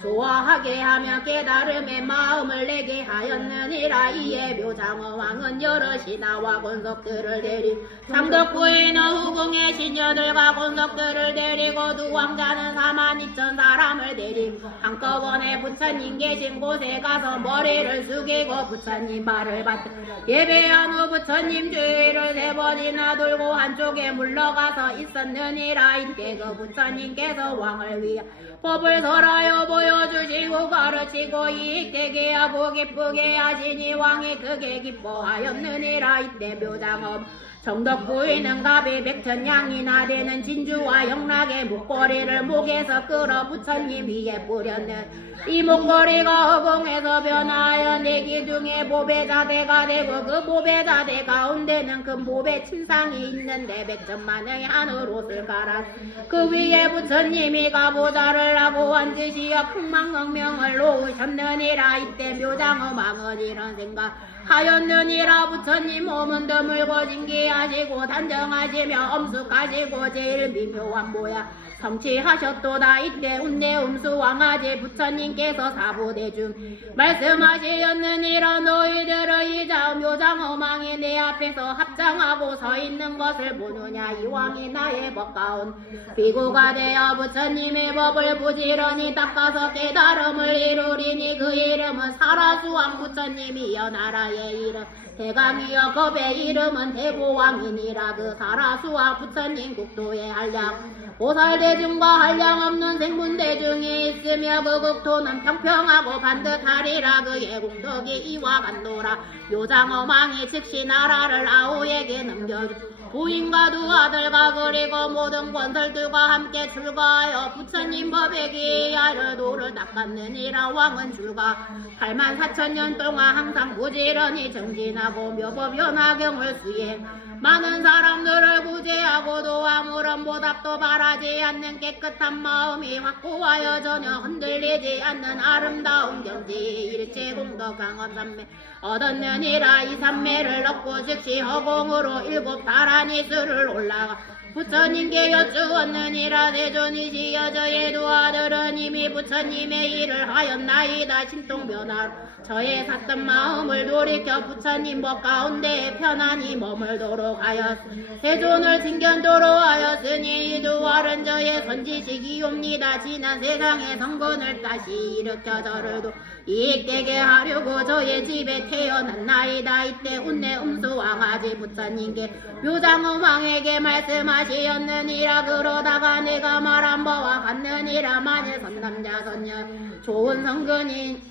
좋아하게 하며 깨달음의 마음을 내게 하였느니라. 이에 묘장어 왕은 여럿이 나와 권석들을 데리 장덕부인은 후궁의 시녀들과 권석들을 데리고 두 왕자는 42,000 사람을 데리고 한꺼번에 부처님 계신 곳에 가서 머리를 숙이고 부처님 발을 받들어 예배한 후 부처님 주위를 3번이나 돌고 한쪽에 물러가서 있었느니라. 이때 그 부처님께서 왕을 위하여 법을 설하여 보여주시고 가르치고 이익되게 하고 기쁘게 하시니 왕이 크게 기뻐하였느니라. 이때 묘장엄 정덕부인은 갑이 100,000양이나 되는 진주와 영락의 목걸이를 목에서 끌어 부처님 위에 뿌렸네. 이 목걸이가 허공에서 변하여 내기 중에 보배자대가 되고 그 보배자대 가운데는 큰 보배 침상이 있는데 100천만의 하늘 옷을 갈아 그 위에 부처님이 가보자를 하고 앉으시어 풍망명명을 놓으셨느니라. 이때 묘장엄왕은 이런 생각 하였느니라. 부처님 몸은 드물고 진기하시고 단정하시며 엄숙하시고 제일 미묘한 모양 성취하셨도다. 이때 운내 음수 왕아지 부처님께서 사부대중 말씀하시었느니라. 너희들의 이자 묘장어망이 내 앞에서 합장하고 서 있는 것을 보느냐. 이 왕이 나의 법가운 비구가 되어 부처님의 법을 부지런히 닦아서 깨달음을 이루리니 그 이름은 사라수왕 부처님이여 나라의 이름 대강이여 겁의 이름은 대고왕이니라. 그 사라수왕 부처님 국토의 한량 보살대중과 한량없는 생문대중이 있으며 그 국토는 평평하고 반듯하리라. 그의 공덕이 이와 같노라. 묘장어망이 즉시 나라를 아우에게 넘겨주 부인과 두 아들과 그리고 모든 권설들과 함께 출가하여 부처님 법에게 야를 도를 닦았느니라. 왕은 출가 8만 4천 년 동안 항상 부지런히 정진하고 묘법 연화경을 수행 많은 사람들을 구제하고도 아무런 보답도 바라지 않는 깨끗한 마음이 확고하여 전혀 흔들리지 않는 아름다운 경지 일체 공덕 강한 삼매 얻었느니라. 이 삼매를 얻고 즉시 허공으로 7 다라니스를 올라가 부처님께 여쭈었느니라. 대존이시여 저의 두 아들은 이미 부처님의 일을 하였나이다. 신통변화로 저의 샀던 마음을 돌이켜 부처님 법 가운데 편안히 머물도록 하였 대존을 징견도록 하였으니 이 두 알은 저의 선지식이옵니다. 지난 세상의 성건을 다시 일으켜 저를 이익되게 하려고 저의 집에 태어났나이다. 이때 운내 음수왕아지 부처님께 묘장엄왕에게 말씀하시었느니라. 그러다가 내가 말한 바와 같느니라. 만일 선남자 선녀 좋은 성근인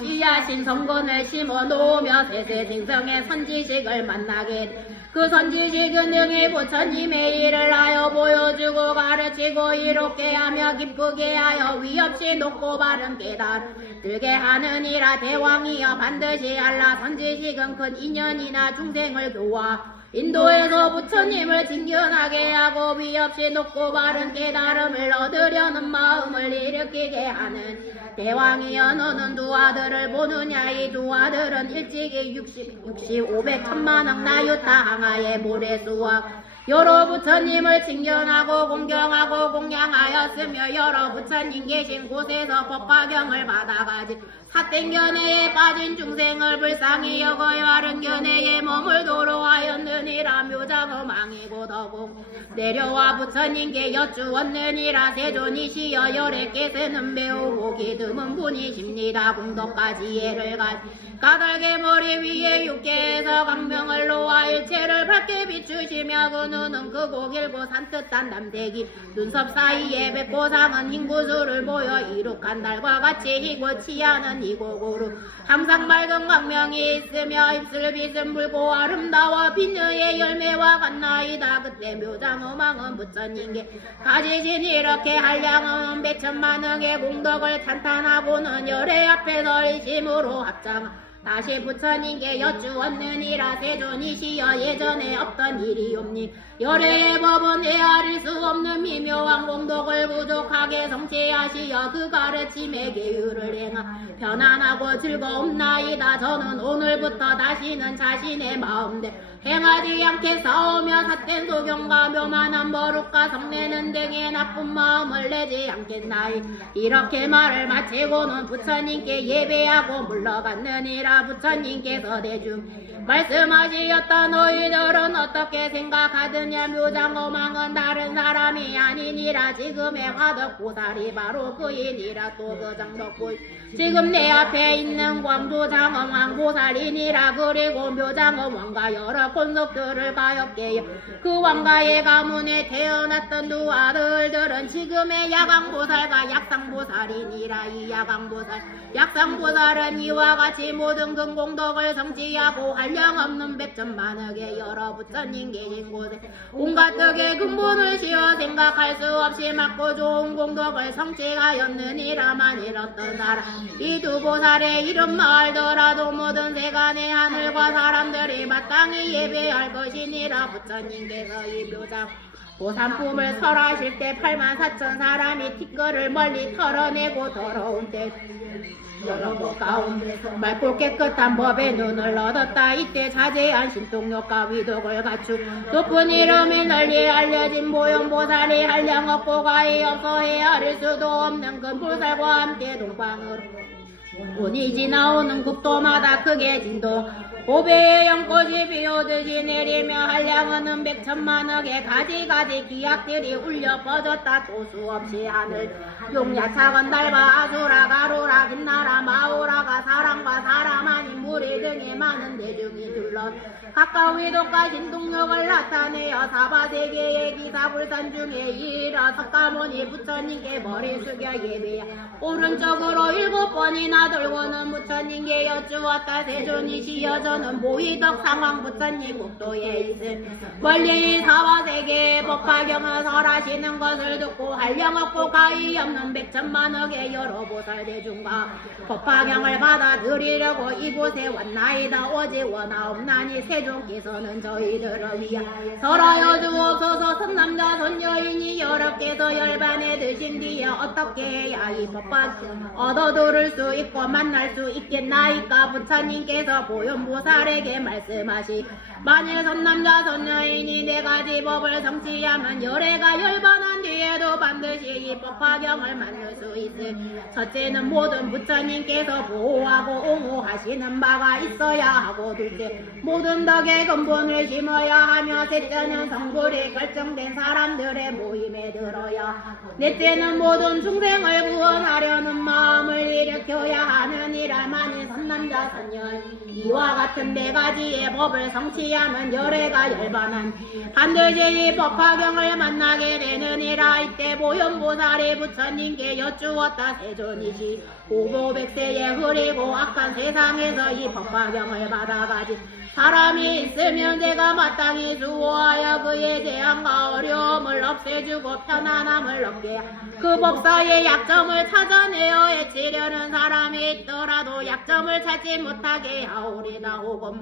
씨앗인 성건을 심어 놓으며 세세징성의 선지식을 만나게 그 선지식은 능히 부처님의 일을 하여 보여주고 가르치고 이롭게 하며 기쁘게 하여 위없이 높고 바른 깨달들게 하느니라. 대왕이여 반드시 알라. 선지식은 큰 인연이나 중생을 교화 인도에서 부처님을 징견하게 하고 위없이 높고 바른 깨달음을 얻으려는 마음을 일으키게 하는 대왕이여 너는 두 아들을 보느냐. 이 두 아들은 일찍이 60, 500, 1000만억 나유타 항하의 모래수와 여러 부처님을 징견하고 공경하고 공양하였으며 여러 부처님 계신 곳에서 법화경을 받아가지 삿된 견해에 빠진 중생을 불쌍히 여겨야 하는 견해에 머물도록 하였느니라. 묘장엄왕이고 더공 내려와 부처님께 여쭈었느니라. 대존이시여 열애께서는 매우 보기 드문 분이십니다. 공덕까지 예를 까닭의 머리 위에 육계에서 광명을 놓아 일체를 밝게 비추시며 그 눈은 크고 길고 산뜻한 남대기 눈썹 사이에 백보상은 흰 구슬을 보여 이룩한 달과 같이 희고 치하는 이고고루 항상 맑은 광명이 있으며 입술 빛은 불고 아름다워 빛의 열매와 같나이다. 그때 묘장엄왕은 부처님께 가지신 이렇게 한량은 100천만억의 공덕을 찬탄하고는 열애 앞에서 일심으로 합장 다시 부처님께 여쭈었느니라. 대존이시여 예전에 없던 일이옵니 열애의 법은 헤아릴 수 없는 미묘한 공덕을 부족하게 성취하시어 그 가르침에 계율을 행하 편안하고 즐거움나이다. 저는 오늘부터 다시는 자신의 마음대로 행하지 않게 싸우며 삿된 소경과 묘만한 버릇과 성내는 등의 나쁜 마음을 내지 않겠나이. 이렇게 말을 마치고는 부처님께 예배하고 물러갔느니라. 부처님께서 대중 말씀하시었다. 너희들은 어떻게 생각하느냐. 묘장엄왕은 다른 사람이 아니니라. 지금의 화덕보살이 바로 그이니라. 또 그 정덕보살 지금 내 앞에 있는 광도장엄왕 보살이니라. 그리고 묘장엄왕과 여러 권속들을 가엾게 그 왕가의 가문에 태어났던 두 아들들은 지금의 야광보살과 약상보살이니라. 이 야광보살 약상보살은 이와 같이 모든 근공덕을 성취하고 한량없는 100천만억의 여러 부처님 계신 곳에 온갖 덕의 근본을 씌워 생각할 수 없이 많고 좋은 공덕을 성취하였느니라. 만일 어떤 사람 이 두 보살의 이름 알더라도 모든 세간의 하늘과 사람들이 마땅히 예배할 것이니라. 부처님께서 이 묘장 보산품을 설하실 때 8만 4천 사람이 티끌을 멀리 털어내고 더러운 때 여러 것 가운데 맑고 깨끗한 법의 눈을 얻었다. 이때 자제한 신통력과 위덕을 갖추 높은 이름이 널리 알려진 모형보살이 한량없고 가히 없어 헤아릴 수도 없는 금불살과 함께 동방으로 운이 지나오는 국도마다 크게 진동 고배의 연꽃이 비오듯이 내리며 한량은 100천만억의 가지가지 기약들이 울려 뻗었다. 또 수없이 하늘 용야 차건 달바 아수라 가루라 김나라 마오라가 사람과 사람 아닌 무리 등의 많은 대중이 둘러 둘러 가까운 위독과 신동력을 나타내어 사바세계의 기사불산 중에 이르러 석가모니 부처님께 머리 숙여 예배야 오른쪽으로 7번이나 돌고는 부처님께 여쭈었다. 세존이시여 저는 모의덕 상황 부처님 국도에 있음 멀리 사바세계의 법화경을 설하시는 것을 듣고 한량없고 가히 없는 백천만억의 여러 보살 대중과 법화경을 받아들이려고 이곳에 왔나이다. 오직 원하옵나니 세존께서는 저희들을 위하 설하여 주옵소서. 선남자 선여인이 여러께서 열반에 드신 뒤에 어떻게 해야 이 법화 얻어들을 수 있고 만날 수 있겠나이까. 부처님께서 보현보살에게 말씀하시 만일 선남자 선여인이 4가지 법을 성취하면 열애가 열반한 뒤에도 반드시 이 법화경을 만날 수 있을 첫째는 모든 부처님께서 보호하고 옹호하시는 바가 있어야 하고 둘째 모든 덕의 근본을 심어야 하며 셋째는 성불이 결정된 사람들의 모임에 들어야 넷째는 모든 중생을 구원하려는 마음을 일으켜야 하느니라. 만일 선남자 선녀 이와 같은 4가지의 법을 성취하면 열애가 열반한 반드시 이 법화경을 만나게 되느니라. 이때 보현보살이 부처님께 여쭈었다. 세존이시 고고백세에 흐리고 악한 세상에서 이 법화경을 받아가지 사람이 있으면 제가 마땅히 수호하여 그의 재앙과 어려움을 없애주고 편안함을 얻게 그 법사의 약점을 찾아내어 해치려는 사람이 있더라도 약점을 찾지 못하게 하오리나. 혹은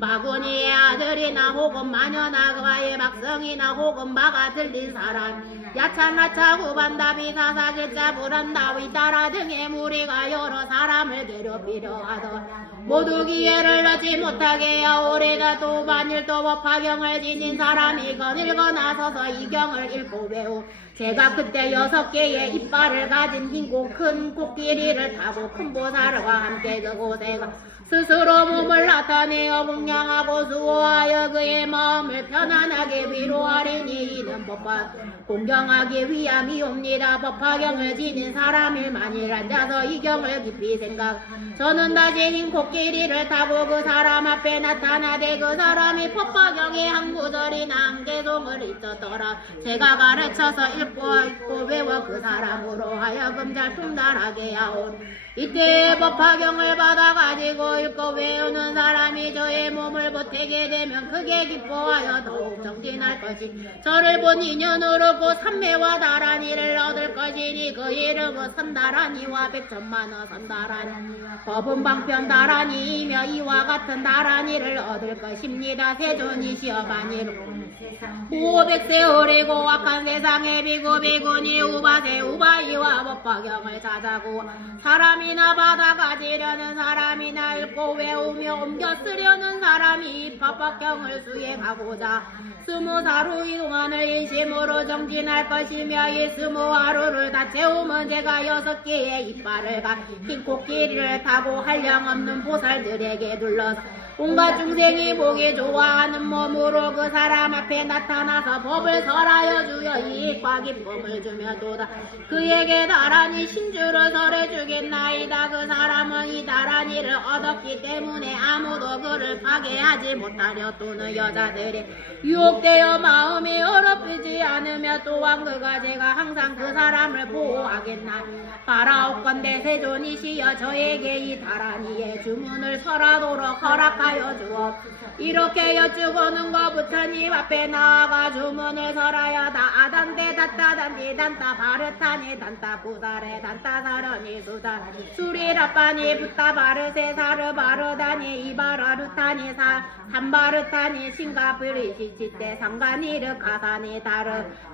마구니의 아들이나 혹은 마녀나 그와의 막성이나 혹은 마가 들린 사람 야차나차 구반다비 사사실자 불안다 위따라 등의 무리가 여러 사람을 괴롭히려 하더 모두 기회를 얻지 못하게 하오리다. 또 만일 또 법화경을 지닌 사람이 거닐거나 서서 이 경을 읽고 외우 제가 그때 6개의 이빨을 가진 흰고 큰 코끼리를 타고 큰 보살과 함께 그곳에 가 스스로 몸을 나타내어 공양하고 수호하여 그의 마음을 편안하게 위로하리니 이는 법화 공경하기 위함이옵니다. 법화경을 지닌 사람이 만일 앉아서 이 경을 깊이 생각 저는 다시 흰 코끼리를 타고 그 사람 앞에 나타나되 그 사람이 법화경의 한 구절이나 한 개송을 있었더라. 제가 가르쳐서 읽고 외워 그 사람으로 하여금 잘 통달하게 하온 이때 법화경을 받아가지고 읽고 외우는 사람이 저의 몸을 보태게 되면 크게 기뻐하여 더욱 정진할 것이 저를 본 인연으로 곧 삼매와 다란이를 얻을 것이니 그 이름은 선다란이와 백천만원 선다란이 법은 방편 다란이이며 이와 같은 다란이를 얻을 것입니다. 세존이시여 만일 오백세 오리고 악한 세상의 비구비구니 우바세 우바이와 법화경을 찾아고 사람이나 받아가지려는 사람이나 읽고 외우며 옮겨 쓰려는 사람이 법화경을 수행하고자 20하루 동안을 인심으로 정진할 것이며 이 20하루를 다 채우면 제가 6개의 이빨을 가진 코끼리를 타고 한량없는 보살들에게 둘러서 온갖 중생이 보기 좋아하는 몸으로 그 사람 앞에 나타나서 법을 설하여 주여 이익과 기쁨을 주며 도다 그에게 나란히 신주를 설해주겠나이다. 그 사람은 이 나란히를 얻었기 때문에 아무도 그를 파괴하지 못하려 또는 여자들이 유혹되어 마음이 어렵지 않으며 또한 그가 제가 항상 그 사람을 보호하겠나. 바라옵건대 세존이시여 저에게 이 다란이의 주문을 설하도록 허락하여 주옵. 이렇게 여쭈고는 거 부처님 앞에 나아가 주문을 설하여 다 아단데 다따단디 단따 바르타니 단따 부다레 단따 사르니 수다 수리라빠니 부따 바르세 사르 바르다니 이바라르타니 삼바르타니 싱가브리 시치때 상가니르 가사니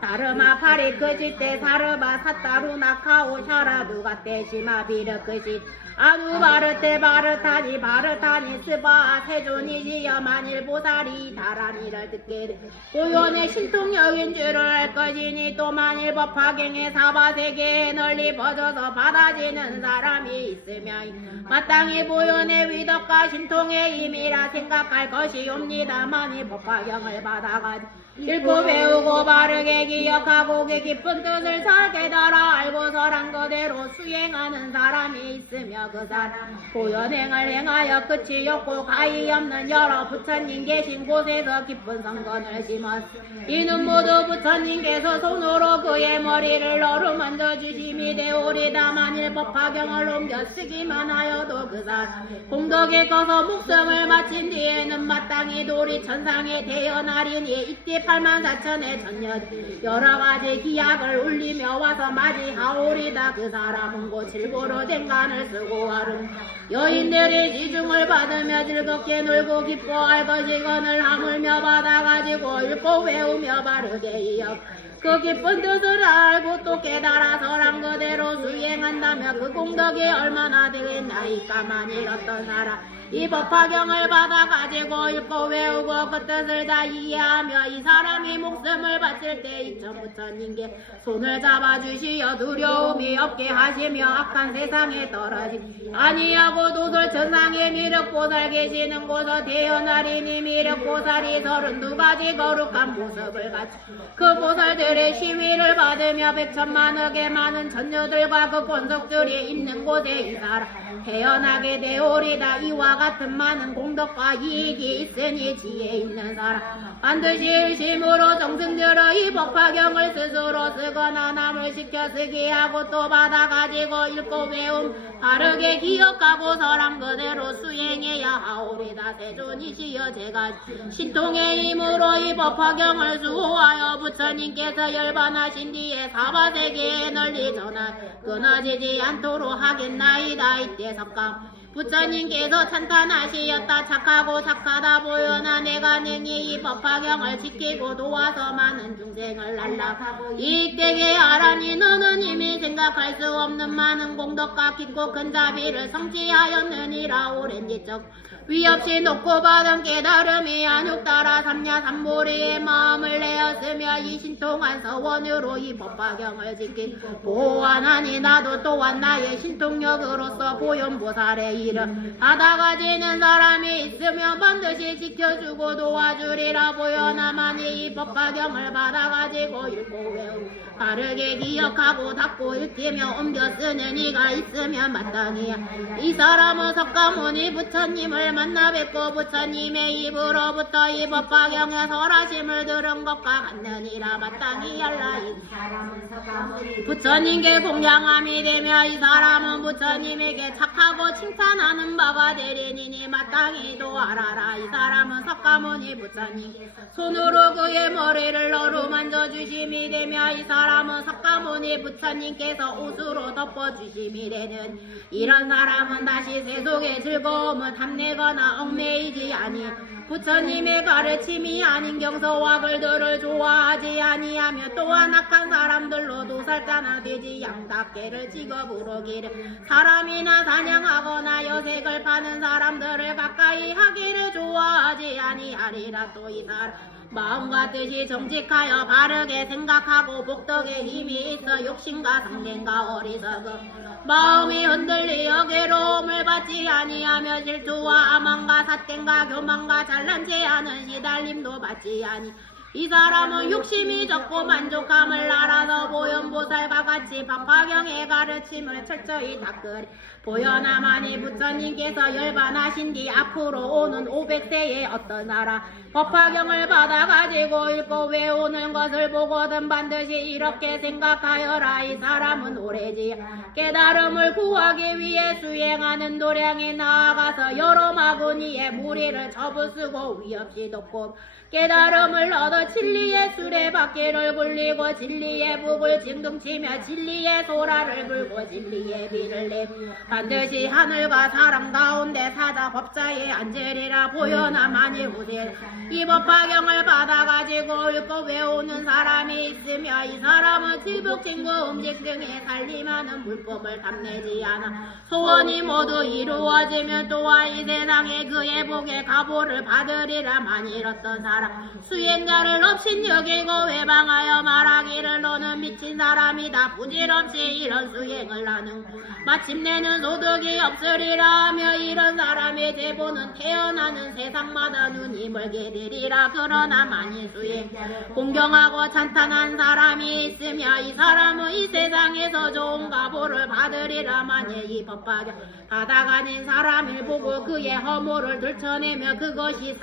다르마 파리 그지때 사르바 사따루나 카오 샤라두가때 시마비르 그지 아누 바르테 바르타니 스바 세존이시여 만일 보살이 다란이를 듣게 돼 고연의 신통력인 줄을 알 것이니 또 만일 법화경의 사바세계에 널리 퍼져서 받아지는 사람이 있으면 마땅히 보연의 위덕과 신통의 힘이라 생각할 것이옵니다. 만일 법화경을 받아가 읽고 배우고 바르게 기억하고 그 깊은 뜻을 잘 깨달아 알고서란 그대로 수행하는 사람이 있으며 있으며 그 사람 보현행을 행하여 끝이 없고 가히 없는 여러 부처님 계신 곳에서 깊은 성건을 심었. 이는 모두 부처님께서 손으로 그의 머리를 어루만져 주심이 되오리다. 만일 법화경을 옮겨 쓰기만 하여도 그 사람 공덕에 커서 목숨을 마친 뒤에는 마땅히 도리 천상에 태어나리니 이때 84,000의 전년 여러가지 기약을 울리며 와서 맞이하오리다. 그 사람은 곧 질고로 댕간을 쓰고 하름 여인들이 지중을 받으며 즐겁게 놀고 기뻐할 것이거늘 하물며 받아가지고 읽고 외우며 바르게 이어 그 기쁜 뜻을 알고 또 깨달아서란 그대로 수행한다며 그 공덕이 얼마나 되겠나이까. 만일 어떤 사람 이 법화경을 받아가지고 읽고 외우고 그 뜻을 다 이해하며 이 사람이 목숨을 바칠 때 이천 부처님께 손을 잡아주시어 두려움이 없게 하시며 악한 세상에 떨어지 아니하고 도솔 천상에 미륵보살 계시는 곳에 태어나리니 미륵보살이 32가지 거룩한 모습을 갖추 그 보살들의 시위를 받으며 100천만억의 많은 천녀들과 그 권속들이 있는 곳에 이 사람 태어나게 되오리다. 이와 같은 많은 공덕과 이익이 있으니 지혜 있는 사람 반드시 일심으로 정승들어 이 법화경을 스스로 쓰거나 남을 시켜 쓰게 하고 또 받아가지고 읽고 외움 바르게 기억하고 서람 그대로 수행해야 하오리다. 세존이시여 제가 신통의 힘으로 이 법화경을 수호하여 부처님께서 열반하신 뒤에 사바세계에 널리 전하 끊어지지 않도록 하겠나이다. 이때 석감 부처님께서 찬탄하시었다. 착하고 착하다 보여나 내가 능히 이 법화경을 지키고 도와서 많은 중생을 날라가고 이익되게 하라니 너는 이미 생각할 수 없는 많은 공덕과 깊고 큰 자비를 성취하였느니라. 오랜 지적 위없이 놓고 받은 깨달음이 안육따라 삼냐 삼보리의 마음을 내었으며 이 신통한 서원으로 이 법화경을 지킨 보완하니 나도 또한 나의 신통력으로서 보현보살의 일을 받아가지는 사람이 있으면 반드시 지켜주고 도와주리라. 보현하만이 이 법화경을 받아가지고 읽고 외우고 바르게 기억하고 닦고 읽히며 옮겨 쓰는 이가 있으면 마땅히야. 이 사람은 석가모니 부처님을 만나 뵙고 부처님의 입으로부터 이 법화경의 설하심을 들은 것과 같느니라. 마땅히 알라. 이 사람은 석가모니 부처님께 공양함이 되며 이 사람은 부처님에게 착하고 칭찬하는 바가 되리니 마땅히도 알아라. 이 사람은 석가모니 부처님 손으로 그의 머리를 어루만져 주심이 되며 이 사람은 석가모니 부처님께서 옷으로 덮어주심이 되는 이런 사람은 다시 세속의 즐거움을 탐내거나 얽매이지 아니 부처님의 가르침이 아닌 경서와 글들을 좋아하지 아니하며 또한 악한 사람들로 도살자나 되지 양답게를 직업으로 기를 사람이나 사냥하거나 여색을 파는 사람들을 가까이 하기를 좋아하지 아니하리라. 또 이 사람 마음과 뜻이 정직하여 바르게 생각하고 복덕에 힘이 있어 욕심과 상심과 어리석음 마음이 흔들리어 괴로움을 받지 아니하며 질투와 아망과 사땡과 교만과 잘난 체하는 시달림도 받지 아니 이 사람은 욕심이 적고 만족함을 알아서 보현보살과 같이 법화경의 가르침을 철저히 닦으리. 보현하마니 부처님께서 열반하신 뒤 앞으로 오는 500세에 어떤 나라 법화경을 받아가지고 읽고 외우는 것을 보거든 반드시 이렇게 생각하여라. 이 사람은 오래지 깨달음을 구하기 위해 수행하는 도량에 나아가서 여러 마구니의 무리를 접으쓰고 위없이 돕고 깨달음을 얻어 진리의 수레바퀴를 굴리고 진리의 북을 징둥치며 진리의 소라를 불고 진리의 비를 내 반드시 하늘과 사람 가운데 사자 법자에 앉으리라. 보현하마니 후세 이 법화경을 받아가지고 읽고 외우는 사람이 있으며 이 사람은 질북진구 음식 등에 살림하는 물법을 탐내지 않아 소원이 모두 이루어지면 또한 이 세상 마땅히 그의 복에 가보를 받으리라. 많이 잃었던 사람 수행자를 없인 여기고 외방하여 말하기를 너는 미친 사람이다. 부질없이 이런 수행을 하는 마침내는 소득이 없으리라 하며 이런 사람의 대보는 태어나는 세상마다 눈이 멀게 되리라. 그러나 만일 수행 공경하고 찬탄한 사람이 있으며 이 사람은 이 세상에서 좋은 가보를 받으리라. 만일 이 법화경 받아가는 사람을 보고 그의 허물을 들춰내며 그것이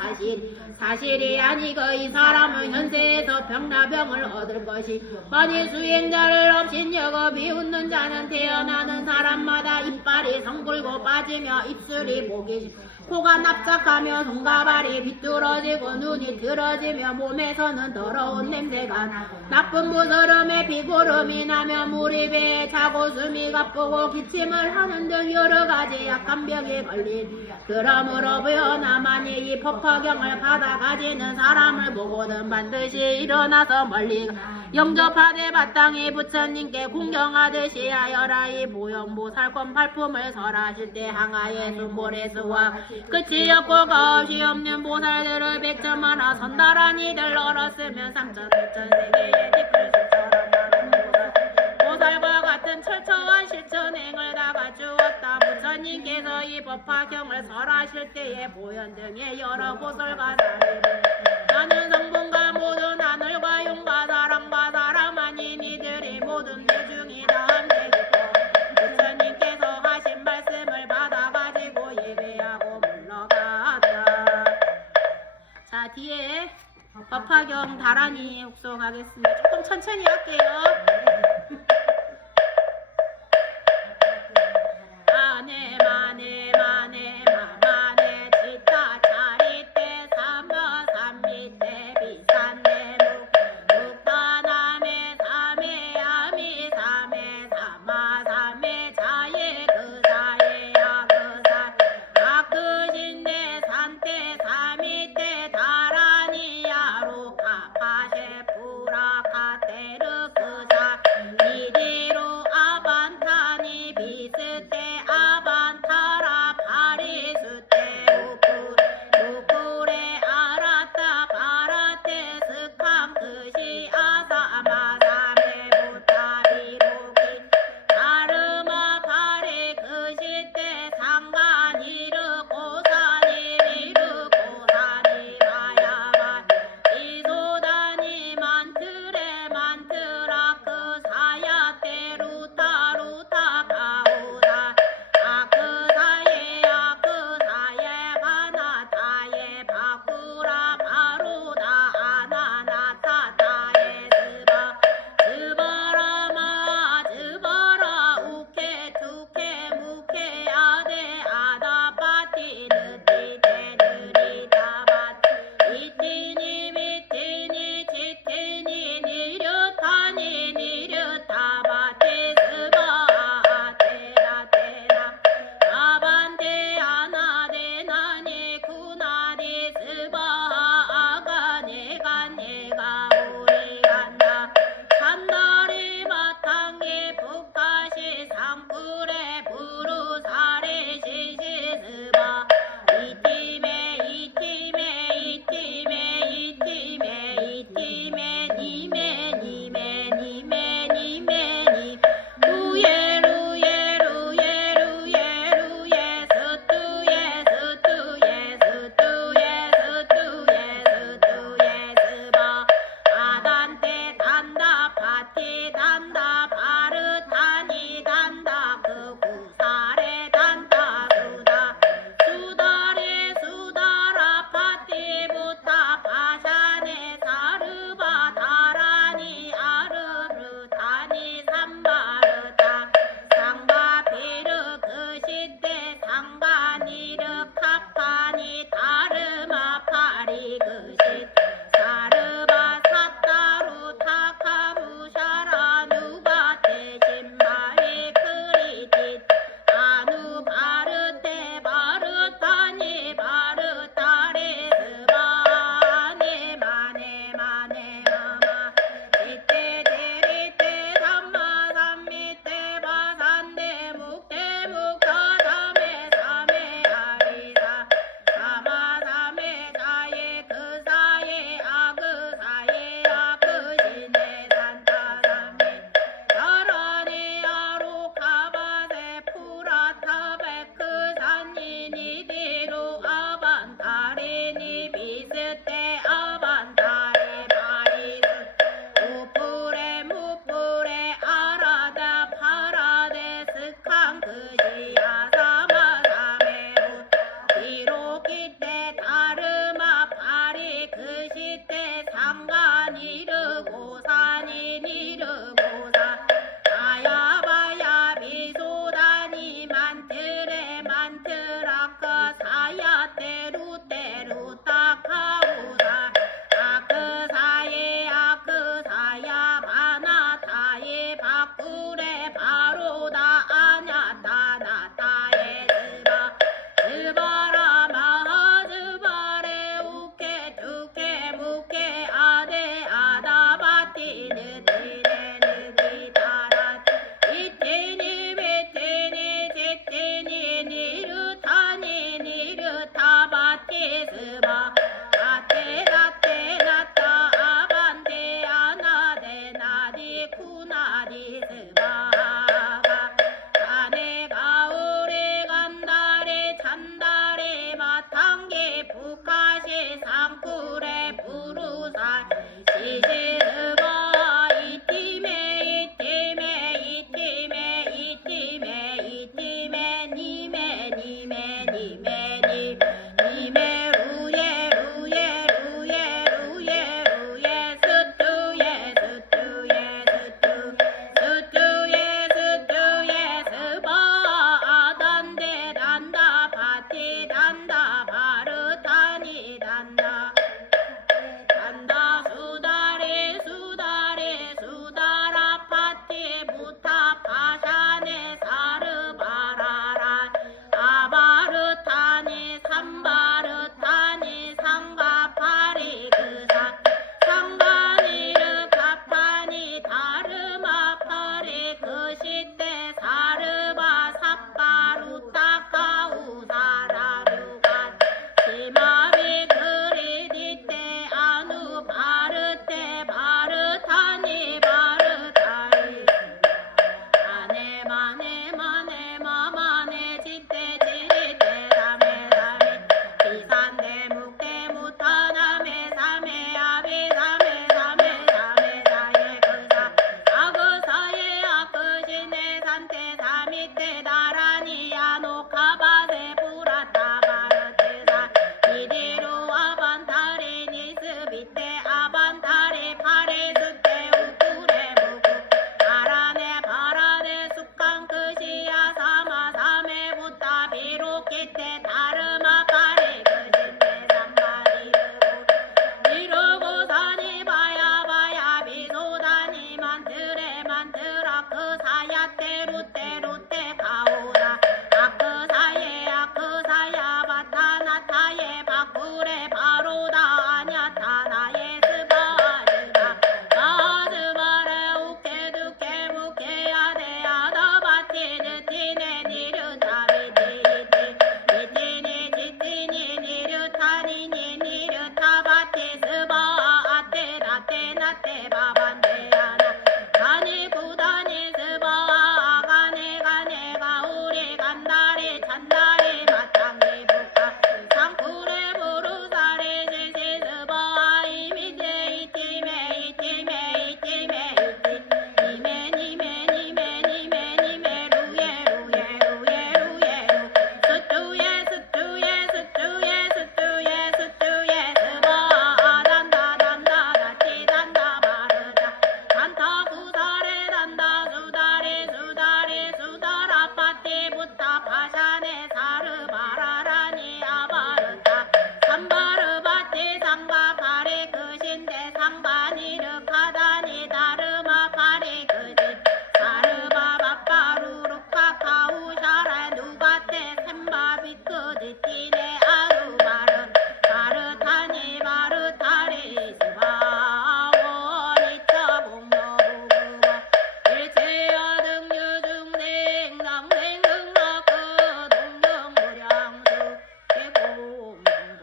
사실이 아니고 이 사람은 현세에서 병나병을 얻을 것이 만일 수행자를 없인 여거 비웃는 자는 태어나는 사람마다 이빨이 성불고 빠지며 입술이 보기 코가 납작하며 손과 발이 비뚤어지고 눈이 들어지며 몸에서는 더러운 냄새가 나쁜 무서름에 비고름이 나며 물이 배에 차고 숨이 가쁘고 기침을 하는 등 여러 가지 약한 병에 걸린 그러므로 부여나만이 이 법화경을 받아 가지는 사람을 보고는 반드시 일어나서 멀리 영접하되 마땅히 부처님께 공경하듯이 하여라. 이 보현보살권 발품을 설하실 때 항하에 순보레수와 끝이 없고 거없이 없는 보살들을 백천만화 선다란이들 얼었으면 3,5,000세계의 뒷글씨처럼 많은 보살과 같은 철저한 실천행을 다 갖추었다. 부처님께서 이 법화경을 설하실 때에 보현 등의 여러 보살과 사리를 많은 성분과 모든 하늘과 용과 사랑과 사람하니 이들이 모든 대중이 다 함께 있고 부처님께서 하신 말씀을 받아가지고 예배하고 물러갔다. 자, 뒤에 법화경 다란이 혹독하겠습니다. 조금 천천히 할게요. 마네 마네 마네 마마네 지타 차리때 삼어 삼미때 비산네 묵다남에 삼에 아미 삼에 삼아 삼에 자예 그사예야 그사 아크신네 산때 삼이때 다라니야로 카파셰 부라카테르 그사 웃기 때 다르마 파리 그 시대 상간 이르고 산인 이르고 산 바야바야 미소다니 만트레 만트라크 사야 때루 때루 딱하우사 아크 사예 아크 사야 바나 사예 바꾸레 바로다 아냐 따나 따예 드바라 마하 드바레 우케 두케 무케 아데 아다 바티 느티네 느티 따라 이티니 베티니 제티니 니르타니 니르타 바티 스바 아테 가테 나타 아반데 아나데 나디 쿠나디 스바가 가네 가을에 간달에 찬달에 마탕게 북하시 상쿠레 부루사 시시스바 이팀에 이팀에 이팀에 이팀에 이팀에 니메 니메 니메 니메 루예 루예 루예 루예 루예 스투예 스투예 스투 스투예 스투예 스바 아단데 단다 파티 단다 바르타니 단다 단다 수다레 수다레 수다라 파티 부타 파샤네 사르바라라 아바르타니 삼바르타니 상가파리 그사 상가니르 가파니 다르마 파리 그 시대 사르바 삿바루 타카우사라류간 시마비 그리디테 아누 바르테 바르타니 바르타리 마네 마네 마네 마마네 지테 지리테 사메 사메 비산데 묵데 무타나메 사메 아비 사메 사메 사메 사예 그사 아그사예 아크시네 산테 사미테 다라니 야노카바세 부라타 바르테사 이디로 아반타리 니스비테 아반타리 파레스테 우쿠레 무쿠 바라네 바라네 숙강 크시야 사마 사메 부타 비로키테 다르마 파리 크시테 삼바리르고 이르고 사니 바야 바야 비소다니 만트레 만트라 그 사야 때루 때루 때 가오라 아크 사예 아크 사야 바타 나타예 바꾸레 바로다 아냐 타나예 스바르다 바드바레 우케 두케 무케 아데 아다 바티 느티네 니르타 비티티 비티니 지티니 니르타니 니르타 바티 스바 아테 나테 나테 바반데 아나 가니 구다니 스바 아가네 가네 가우리 간다리 찬다리 마탕기 북하 상쿠레 부루사리 시시 스바 이미제 이티메 이티메 이티메 이티 니메 니메 니메 니메 니메 루예 루예 루예 루예 루 스투예 스투예 스투예 스투예 스투예 스바 단다 단다 다치 단다 바르다 단타 구사레 단다 수다리 수다리 수다라 파티 부타 파샤네 사르바라라니 아바르타 삼바르 바티 상가 파리 그신데 상바니르 카다니 다르마 파리 그지 사르바 바빠루루카 카우샤라 누바테 셈바비 그지티네 아루바르 바르타니 바르타리 스바원이차 공노부부와 일체야 등유중생 남생 흥나크 동영무량수 개공부소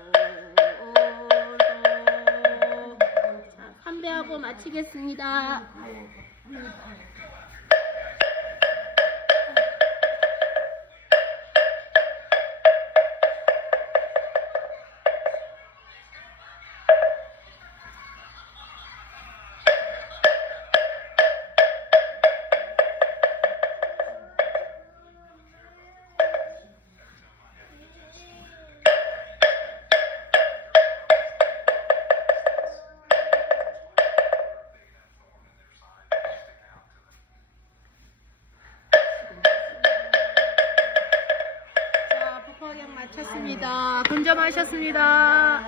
자, 판배하고 마치겠습니다. 찾습니다. 근점하셨습니다.